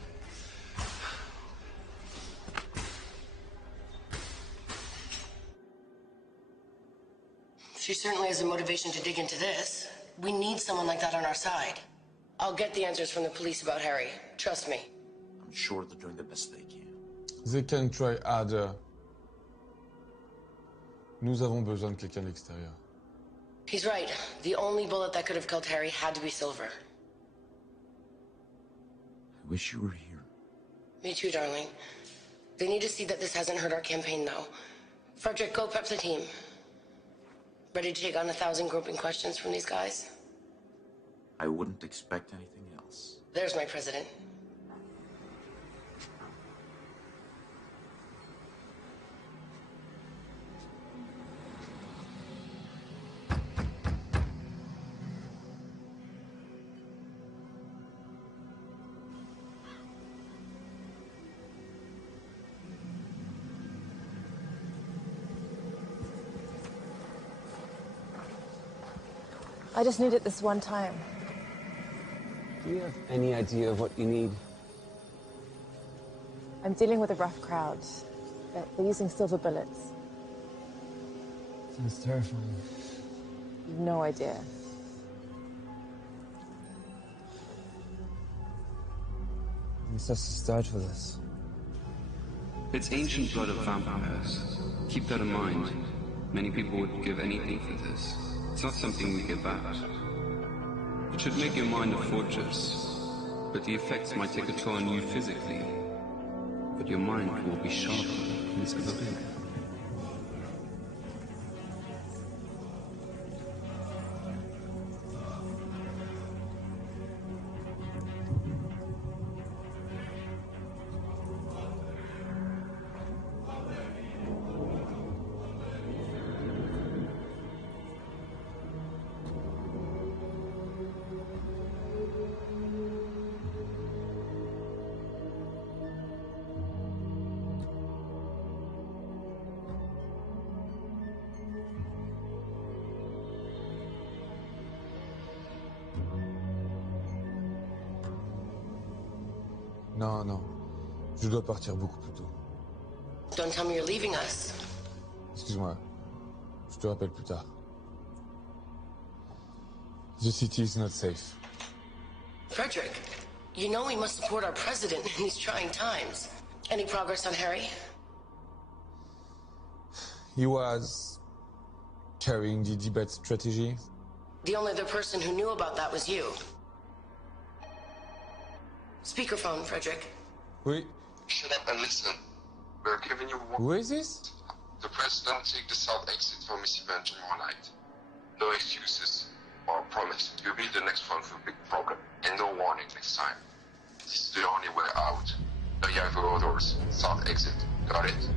She certainly has the motivation to dig into this. We need someone like that on our side. I'll get the answers from the police about Harry. Trust me. I'm sure they're doing the best they can. They can try harder. Nous avons besoin de quelqu'un d'extérieur. He's right. The only bullet that could have killed Harry had to be Silver. I wish you were here. Me too, darling. They need to see that this hasn't hurt our campaign, though. Frederick, go prep the team. Ready to take on 1,000 groping questions from these guys? I wouldn't expect anything else. There's my president. I just need it this one time. Do you have any idea of what you need? I'm dealing with a rough crowd. They're using silver bullets. Sounds terrifying. You've no idea. Ancestors died for this. It's ancient blood of vampires. Keep that in mind. Many people would give anything for this. It's not something we get back. It should make your mind a fortress, but the effects might take a toll on you physically. But your mind will be sharper than it's ever been. Non, non. Je dois partir beaucoup plus tôt. Don't tell me you're leaving us. Excuse-moi. Je te rappelle plus tard. The city is not safe. Frederick, you know we must support our president in these trying times. Any progress on Harry? He was carrying the debate strategy. The only other person who knew about that was you. Speakerphone, Frederick. Oui. Shut up and listen. We're giving you one. Who is this? The president take the south exit for Miss Event tomorrow night. No excuses or promise. You'll be the next one for a big problem. And no warning next time. This is the only way out. No Yahoo orders. South exit. Got it?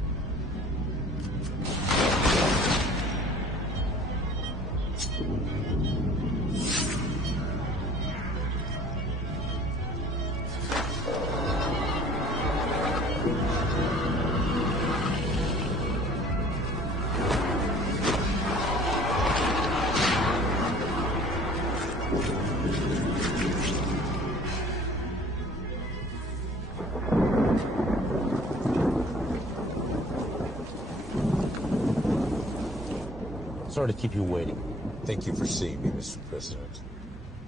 Sorry to keep you waiting. Thank you for seeing me, Mr. President.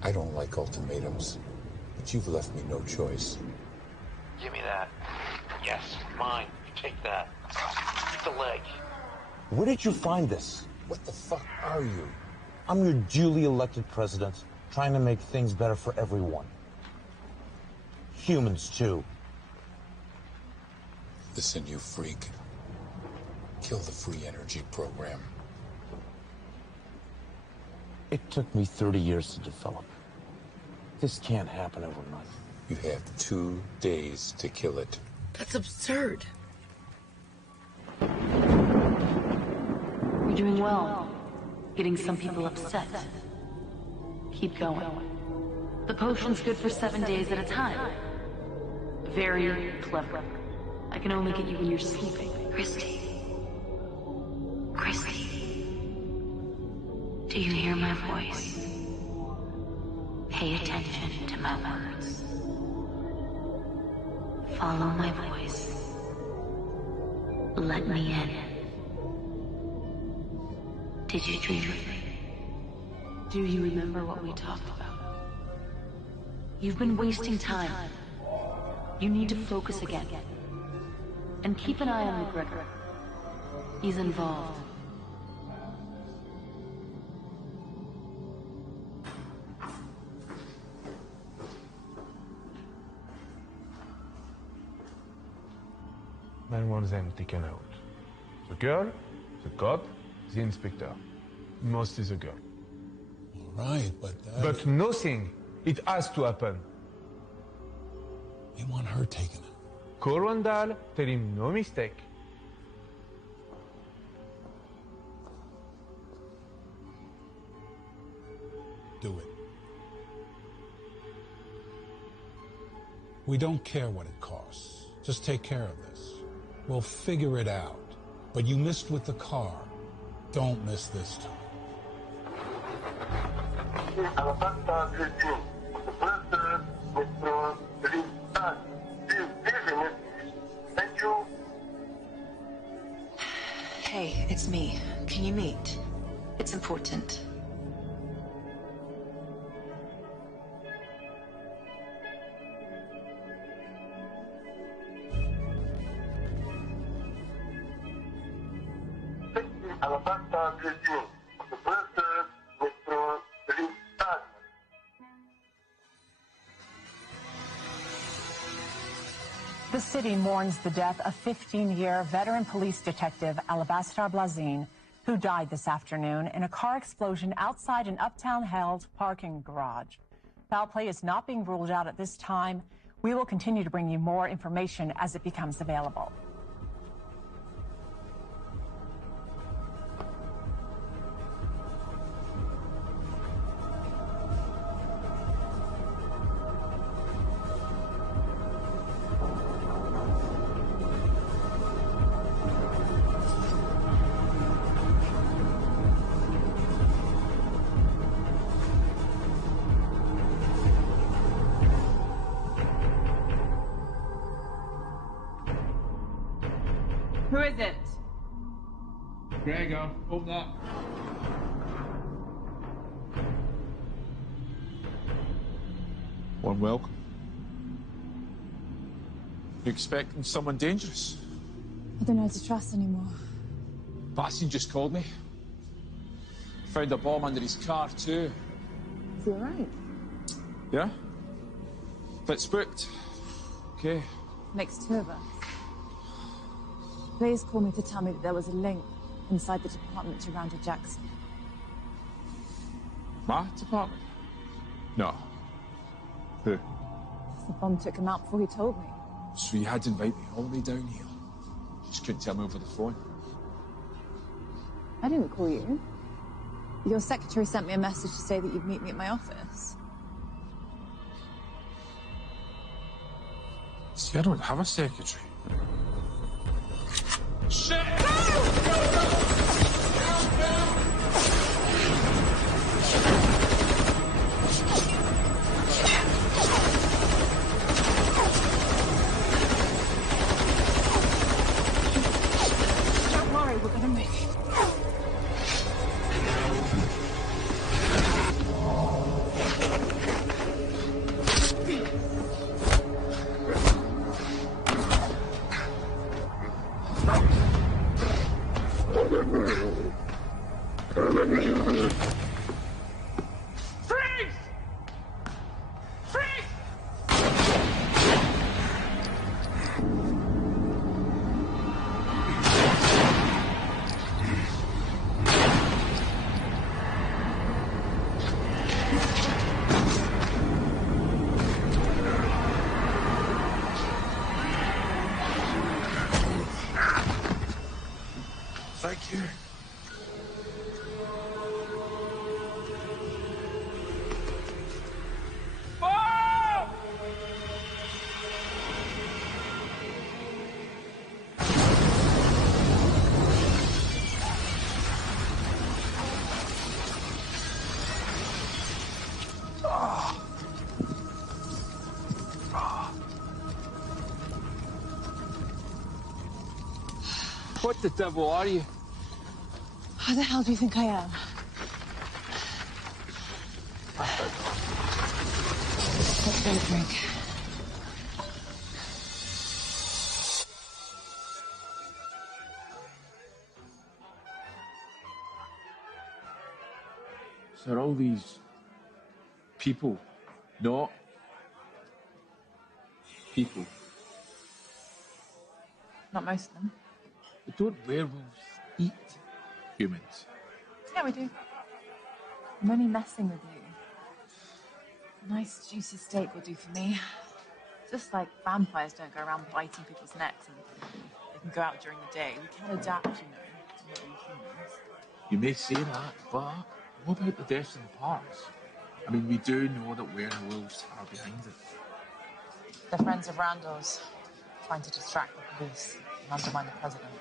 I don't like ultimatums, but you've left me no choice. Give me that. Yes, mine. Take that. The leg. Where did you find this? What the fuck are you? I'm your duly elected president, trying to make things better for everyone. Humans, too. Listen, you freak. Kill the free energy program. It took me 30 years to develop. This can't happen overnight. You have 2 days to kill it. That's absurd. You're doing well. Getting some people upset. Keep going. The potion's good for 7 days at a time. Very clever. I can only get you when you're sleeping. Christy. Do you hear my voice? Pay attention to my words. Follow my voice. Let me in. Did you dream of me? Do you remember what we talked about? You've been wasting time. You need to focus again. And keep an eye on McGregor. He's involved. Man wants them taken out. The girl, the cop, the inspector. Mostly the girl. All right, but... But nothing It has to happen. They want her taken. Call Randall, tell him no mistake. Do it. We don't care what it costs. Just take care of this. We'll figure it out. But you missed with the car. Don't miss this time. Thank you. Hey, it's me. Can you meet? It's important. The city mourns the death of 15-year veteran police detective Alabaster Blazin, who died this afternoon in a car explosion outside an Uptown Held parking garage. Foul play is not being ruled out at this time. We will continue to bring you more information as it becomes available. Who is it? Gregor, open up. Warm welcome. You expecting someone dangerous? I don't know how to trust anymore. Bastian just called me. Found a bomb under his car, too. Is he alright? Yeah? Bit spooked. Okay. Makes two of us. Blaze called me to tell me that there was a link inside the department to Randall Jackson. My department? No. Who? The bomb took him out before he told me. So you had to invite me all the way down here. Just couldn't tell me over the phone. I didn't call you. Your secretary sent me a message to say that you'd meet me at my office. See, I don't have a secretary. Shit! Don't worry, we're gonna make it. Thank you. What the devil are you? Who the hell do you think I am? Let's get a drink. So are all these people not people? Not most of them. But don't werewolves eat humans? Yeah, we do. I'm only messing with you. A nice juicy steak will do for me. Just like vampires don't go around biting people's necks and they can go out during the day. We can adapt, you know, to little humans. You may say that, but what about the deaths in the parks? I mean, we do know that werewolves are behind it. They're friends of Randall's, trying to distract the police and undermine the president.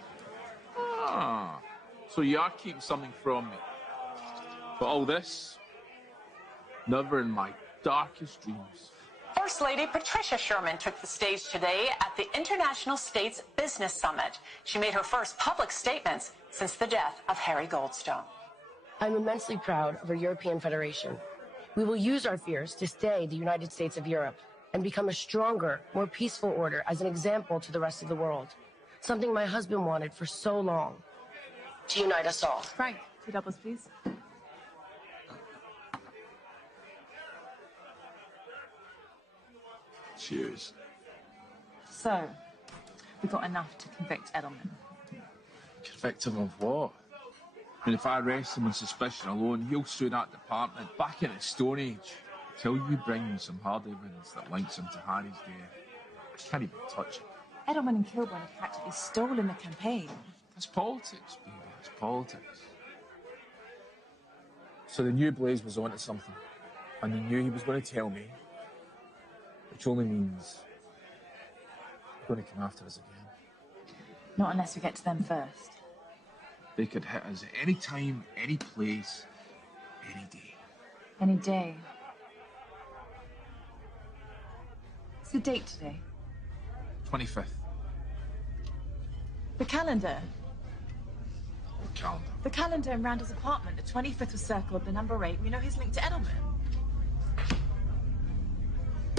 Ah, so you are keeping something from me. But all this, never in my darkest dreams. First Lady Patricia Sherman took the stage today at the International States Business Summit. She made her first public statements since the death of Harry Goldstone. I'm immensely proud of our European Federation. We will use our fears to stay the United States of Europe and become a stronger, more peaceful order as an example to the rest of the world. Something my husband wanted for so long. To unite us all. Frank, 2 doubles, please. Cheers. So, we got enough to convict Edelman. Convict him of what? I mean, if I arrest him on suspicion alone, he'll sue that department back in its Stone Age. Till you bring me some hard evidence that links him to Harry's death, I can't even touch it. Edelman and Kilburn have practically stolen the campaign. That's politics, baby. It's politics. So they knew Blaze was onto something, and they knew he was going to tell me, which only means they're going to come after us again. Not unless we get to them first. They could hit us at any time, any place, any day. Any day. What's the date today? 25th. The calendar. What calendar? The calendar in Randall's apartment. The 25th was circled, the number 8. We know he's linked to Edelman.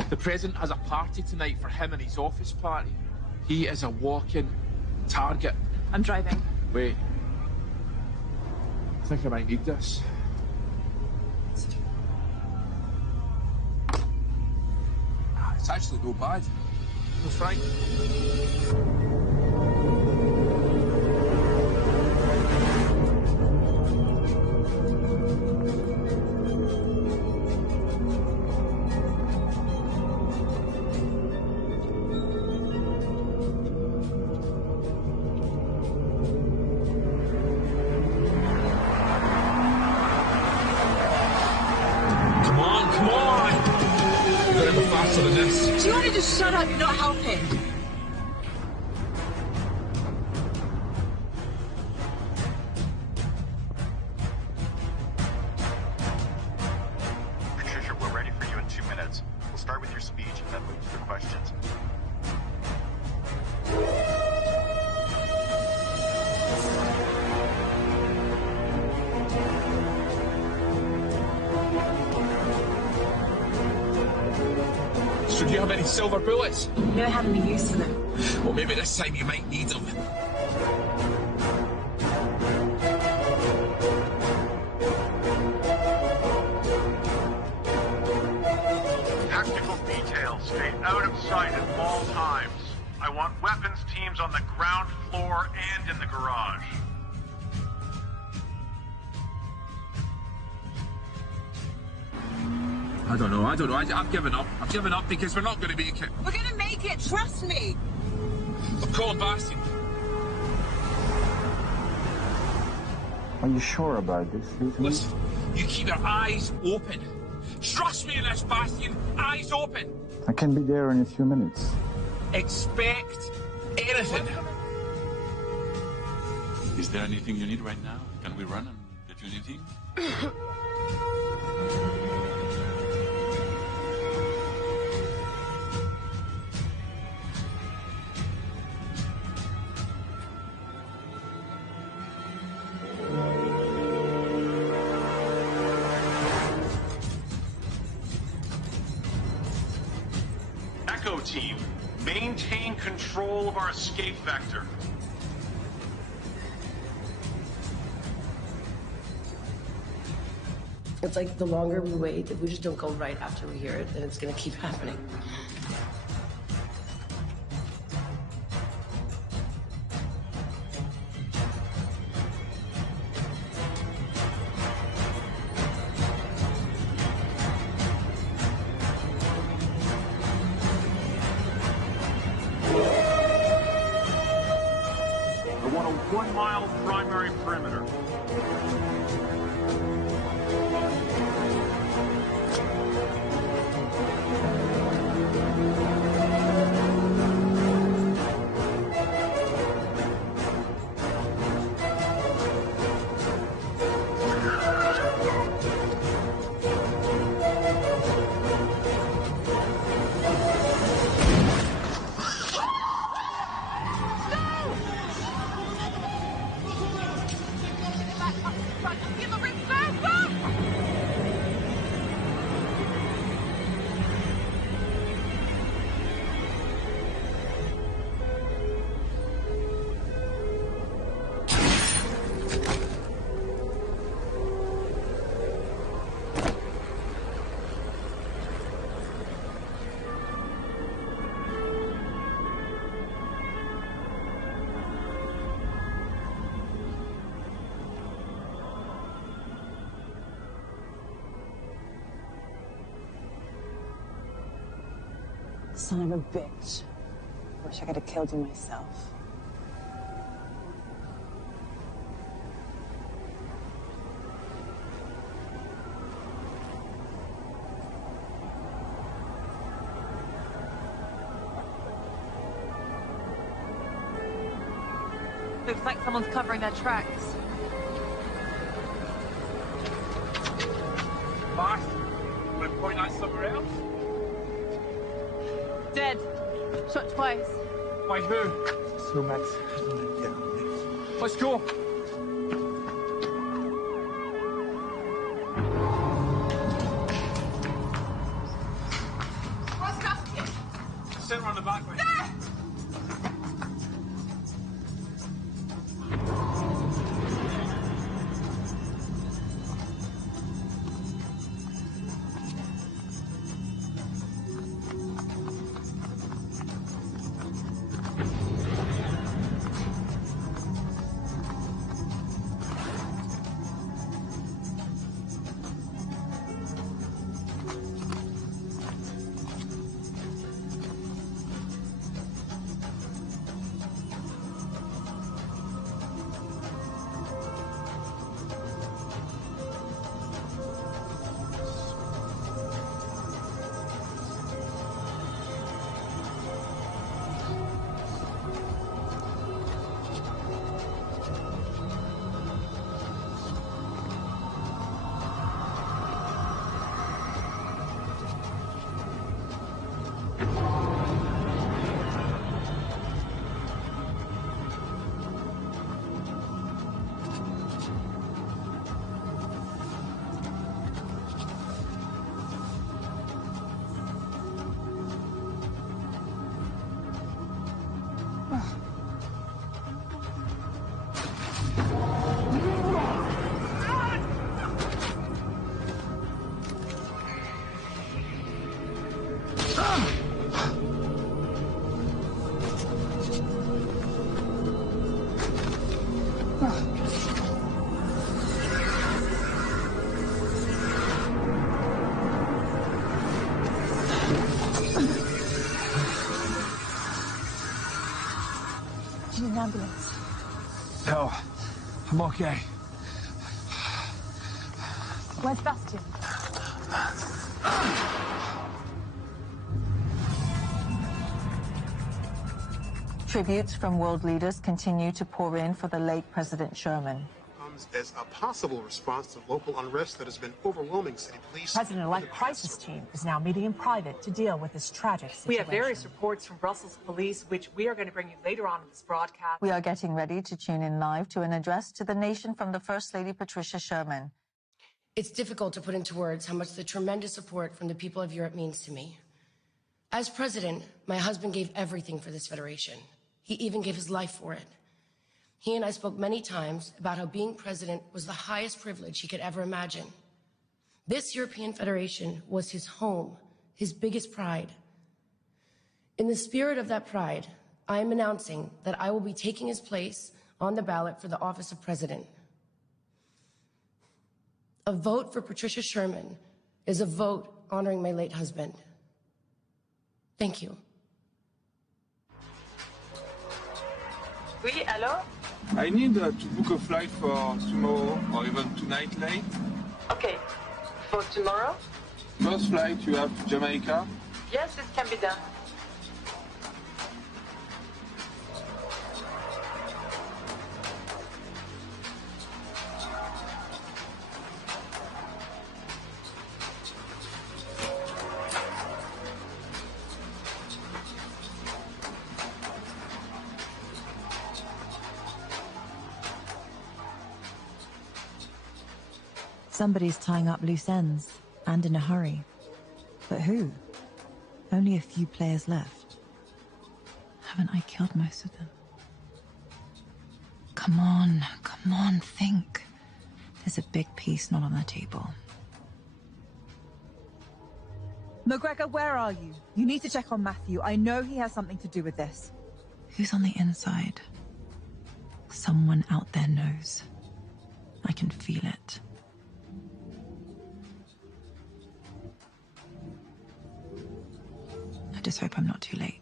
The president has a party tonight for him and his office party. He is a walking target. I'm driving. Wait. I think I might need this. It's actually no bad. No, Frank. Do you want to just shut up? You're not helping. Patricia, we're ready for you in 2 minutes. We'll start with your speech and then move to the questions. So do you have any silver bullets? You don't have any use for them. Well, maybe this time you might need them. Tactical details stay out of sight at all times. I want weapons teams on the ground floor and in the garage. I don't know. I've given up. I've given up because we're not going to make it. We're going to make it. Trust me. I'm calling Bastian. Are you sure about this, Lieutenant? Listen, you keep your eyes open. Trust me in this, Bastian. Eyes open. I can be there in a few minutes. Expect anything. Is there anything you need right now? Can we run and get you anything? Echo team, maintain control of our escape vector. It's like the longer we wait, if we just don't go right after we hear it, then it's going to keep happening. want a 1-mile primary perimeter. Son of a bitch. Wish I could have killed you myself. Looks like someone's covering their tracks. Boss, want to point out somewhere else? Dead. Shot twice. By who? So, Max, Let's go. Where's Bastion? Sit around the back way. You need an ambulance. No, I'm okay. Where's Bastion? Tributes from world leaders continue to pour in for the late President Sherman. Comes as a possible response to local unrest that has been overwhelming city police. President-elect crisis team is now meeting in private to deal with this tragic situation. We have various reports from Brussels police, which we are going to bring you later on in this broadcast. We are getting ready to tune in live to an address to the nation from the First Lady Patricia Sherman. It's difficult to put into words how much the tremendous support from the people of Europe means to me. As president, my husband gave everything for this federation. He even gave his life for it. He and I spoke many times about how being president was the highest privilege he could ever imagine. This European Federation was his home, his biggest pride. In the spirit of that pride, I am announcing that I will be taking his place on the ballot for the office of president. A vote for Patricia Sherman is a vote honoring my late husband. Thank you. Oui, allô? I need to book a flight for tomorrow or even tonight late. Okay. For tomorrow? First flight you have to Jamaica? Yes, it can be done. Somebody's tying up loose ends, and in a hurry. But who? Only a few players left. Haven't I killed most of them? Come on, think. There's a big piece not on the table. McGregor, where are you? You need to check on Matthew. I know he has something to do with this. Who's on the inside? Someone out there knows. I can feel it. I just hope I'm not too late.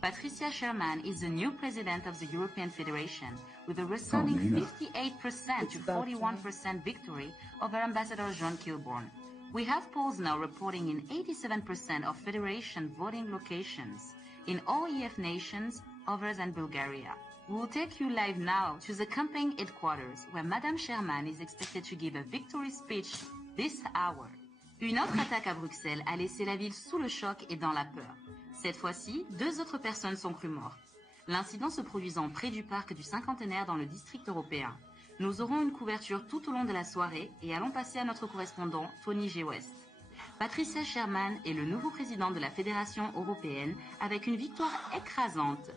Patricia Sherman is the new president of the European Federation, with a resounding 58% to 41% victory over Ambassador John Kilbourne. We have polls now reporting in 87% of Federation voting locations in all EF nations other than Bulgaria. We will take you live now to the campaign headquarters, where Madame Sherman is expected to give a victory speech this hour. Une autre attaque à Bruxelles a laissé la ville sous le choc et dans la peur. Cette fois-ci, 2 autres personnes sont crues mortes. L'incident se produisant près du parc du Cinquantenaire dans le district européen. Nous aurons une couverture tout au long de la soirée et allons passer à notre correspondant Tony G. West. Patricia Sherman est le nouveau président de la Fédération européenne avec une victoire écrasante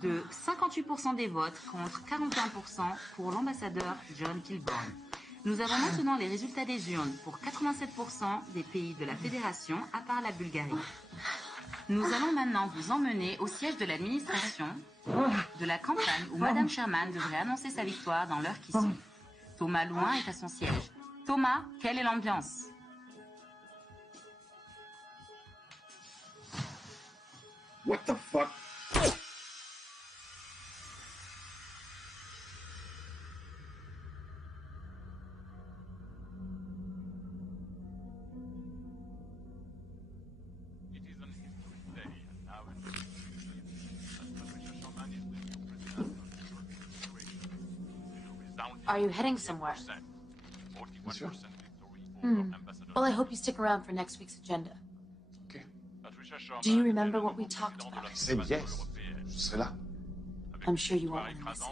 de 58% des votes contre 41% pour l'ambassadeur John Kilbourne. Nous avons maintenant les résultats des urnes pour 87% des pays de la Fédération à part la Bulgarie. Nous allons maintenant vous emmener au siège de l'administration de la campagne où Madame Sherman devrait annoncer sa victoire dans l'heure qui suit. Thomas Louin est à son siège. Thomas, quelle est l'ambiance? What the fuck? Are you heading somewhere? Monsieur? Well, I hope you stick around for next week's agenda. Okay. Do you remember what we talked about? I said yes. Je serai là. I'm sure you won't want to miss it.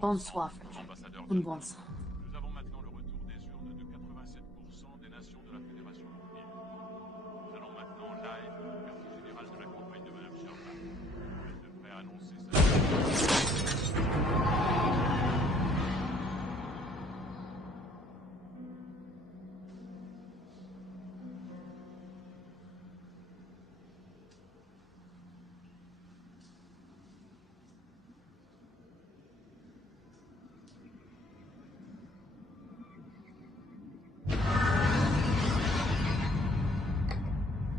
Bonsoir, Frederick. Un bon sang. Nous avons maintenant le retour des urnes de 87% des nations de la Fédération européenne. Nous allons maintenant live au quartier général de la campagne de Madame Sherman. Elle devrait annoncer sa...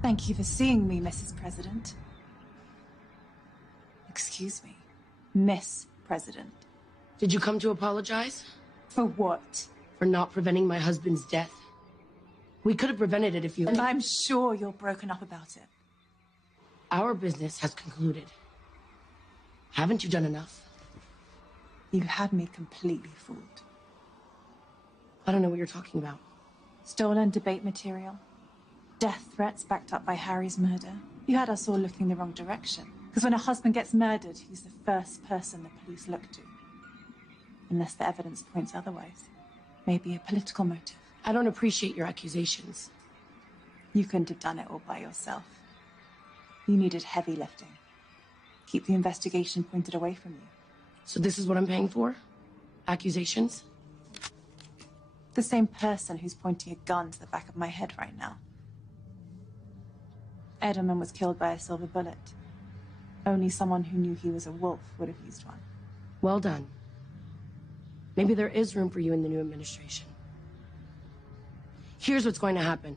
Thank you for seeing me, Mrs. President. Excuse me, Miss President. Did you come to apologize? For what? For not preventing my husband's death. We could have prevented it if you... And I'm sure you're broken up about it. Our business has concluded. Haven't you done enough? You had me completely fooled. I don't know what you're talking about. Stolen debate material. Death threats backed up by Harry's murder. You had us all looking the wrong direction. Because when a husband gets murdered, he's the first person the police look to. Unless the evidence points otherwise. Maybe a political motive. I don't appreciate your accusations. You couldn't have done it all by yourself. You needed heavy lifting. Keep the investigation pointed away from you. So this is what I'm paying for? Accusations? The same person who's pointing a gun to the back of my head right now. Edelman was killed by a silver bullet. Only someone who knew he was a wolf would have used one. Well done. Maybe there is room for you in the new administration. Here's what's going to happen.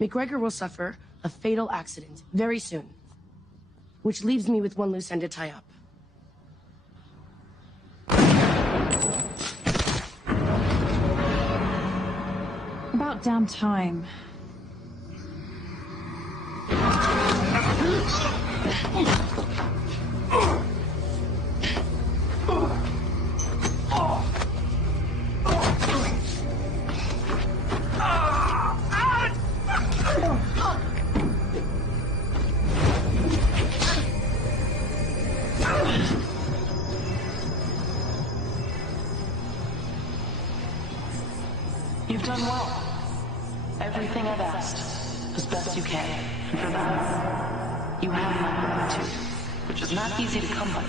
McGregor will suffer a fatal accident very soon, which leaves me with one loose end to tie up. About damn time. You've done well. Everything I've asked, as best you can. And for that, you have my gratitude, which is not easy to come by.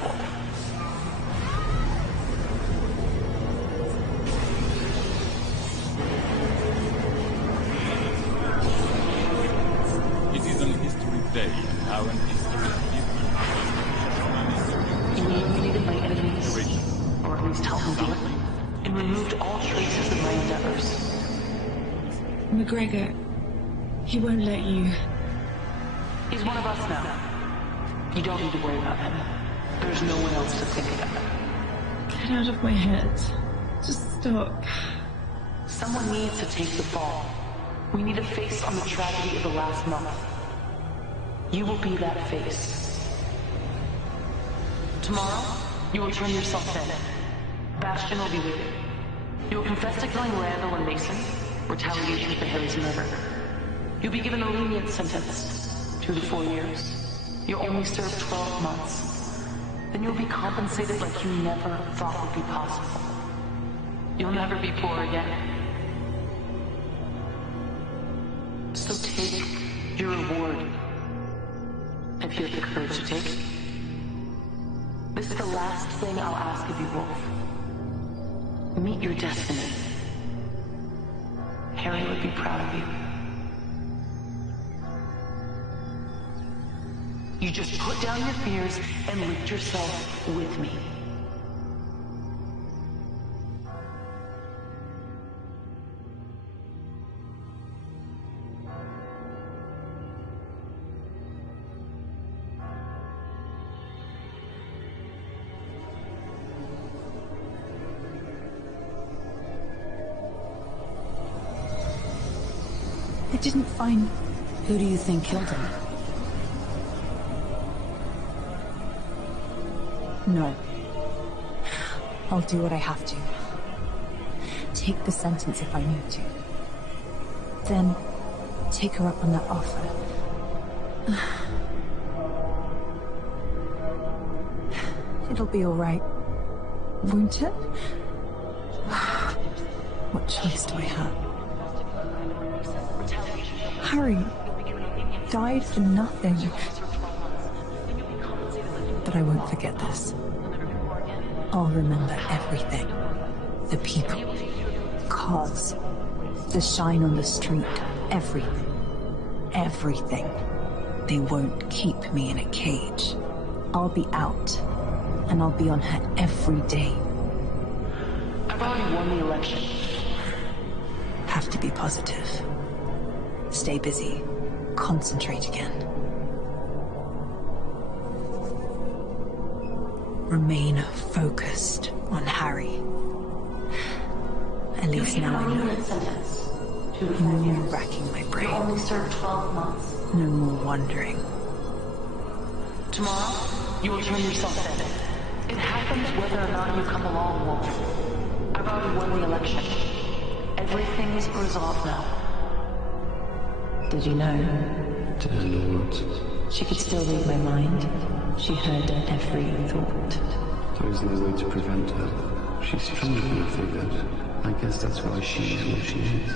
It is an history day, and our history is different. You eliminated my enemies, or at least helped me do it, and removed all traces of my endeavors. McGregor, he won't let you. He's one of us now. You don't need to worry about him. There's no one else to think about. Get out of my head. Just stop. Someone needs to take the fall. We need a face on the tragedy of the last month. You will be that face. Tomorrow, you will turn yourself in. Bastion will be with you. You will confess to killing Randall and Mason, retaliation for Harry's murder. You'll be given a lenient sentence, 2 to 4 years. You'll only serve 12 months. Then you'll be compensated like you never thought would be possible. You'll never be poor again. So take your reward, if you have the courage to take it. This is the last thing I'll ask of you, Wolf. Meet your destiny. Harry would be proud of you. You just put down your fears and lift yourself with me. I didn't find... Who do you think killed him? No. I'll do what I have to. Take the sentence if I need to. Then, take her up on that offer. It'll be all right, won't it? What choice do I have? Harry died for nothing. But I won't forget this. I'll remember everything. The people, cars, the shine on the street, everything. Everything. They won't keep me in a cage. I'll be out, and I'll be on her every day. I've already won the election. Have to be positive. Stay busy. Concentrate again. Remain focused on Harry. At least now I know. No more racking my brain. You only served 12 months. No more wondering. Tomorrow, you will turn yourself in. It happens whether or not you come along, Wolf. I've already won the election. Everything is resolved now. Did you know? To handle what? She could still read my mind. She heard every thought. There is no way to prevent her. She's stronger than I figured. I guess that's why she is what she is.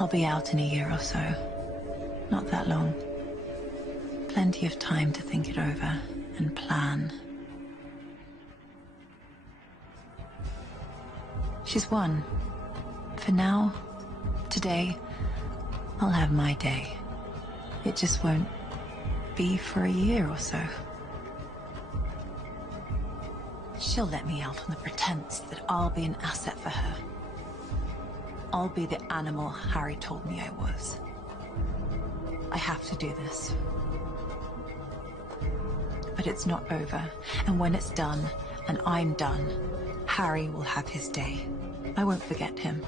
I'll be out in a year or so. Not that long. Plenty of time to think it over and plan. She's won. For now, today, I'll have my day. It just won't be for a year or so. She'll let me out on the pretense that I'll be an asset for her. I'll be the animal Harry told me I was. I have to do this. But it's not over, and when it's done, and I'm done, Harry will have his day. I won't forget him.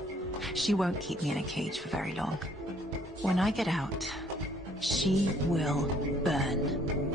She won't keep me in a cage for very long. When I get out, she will burn.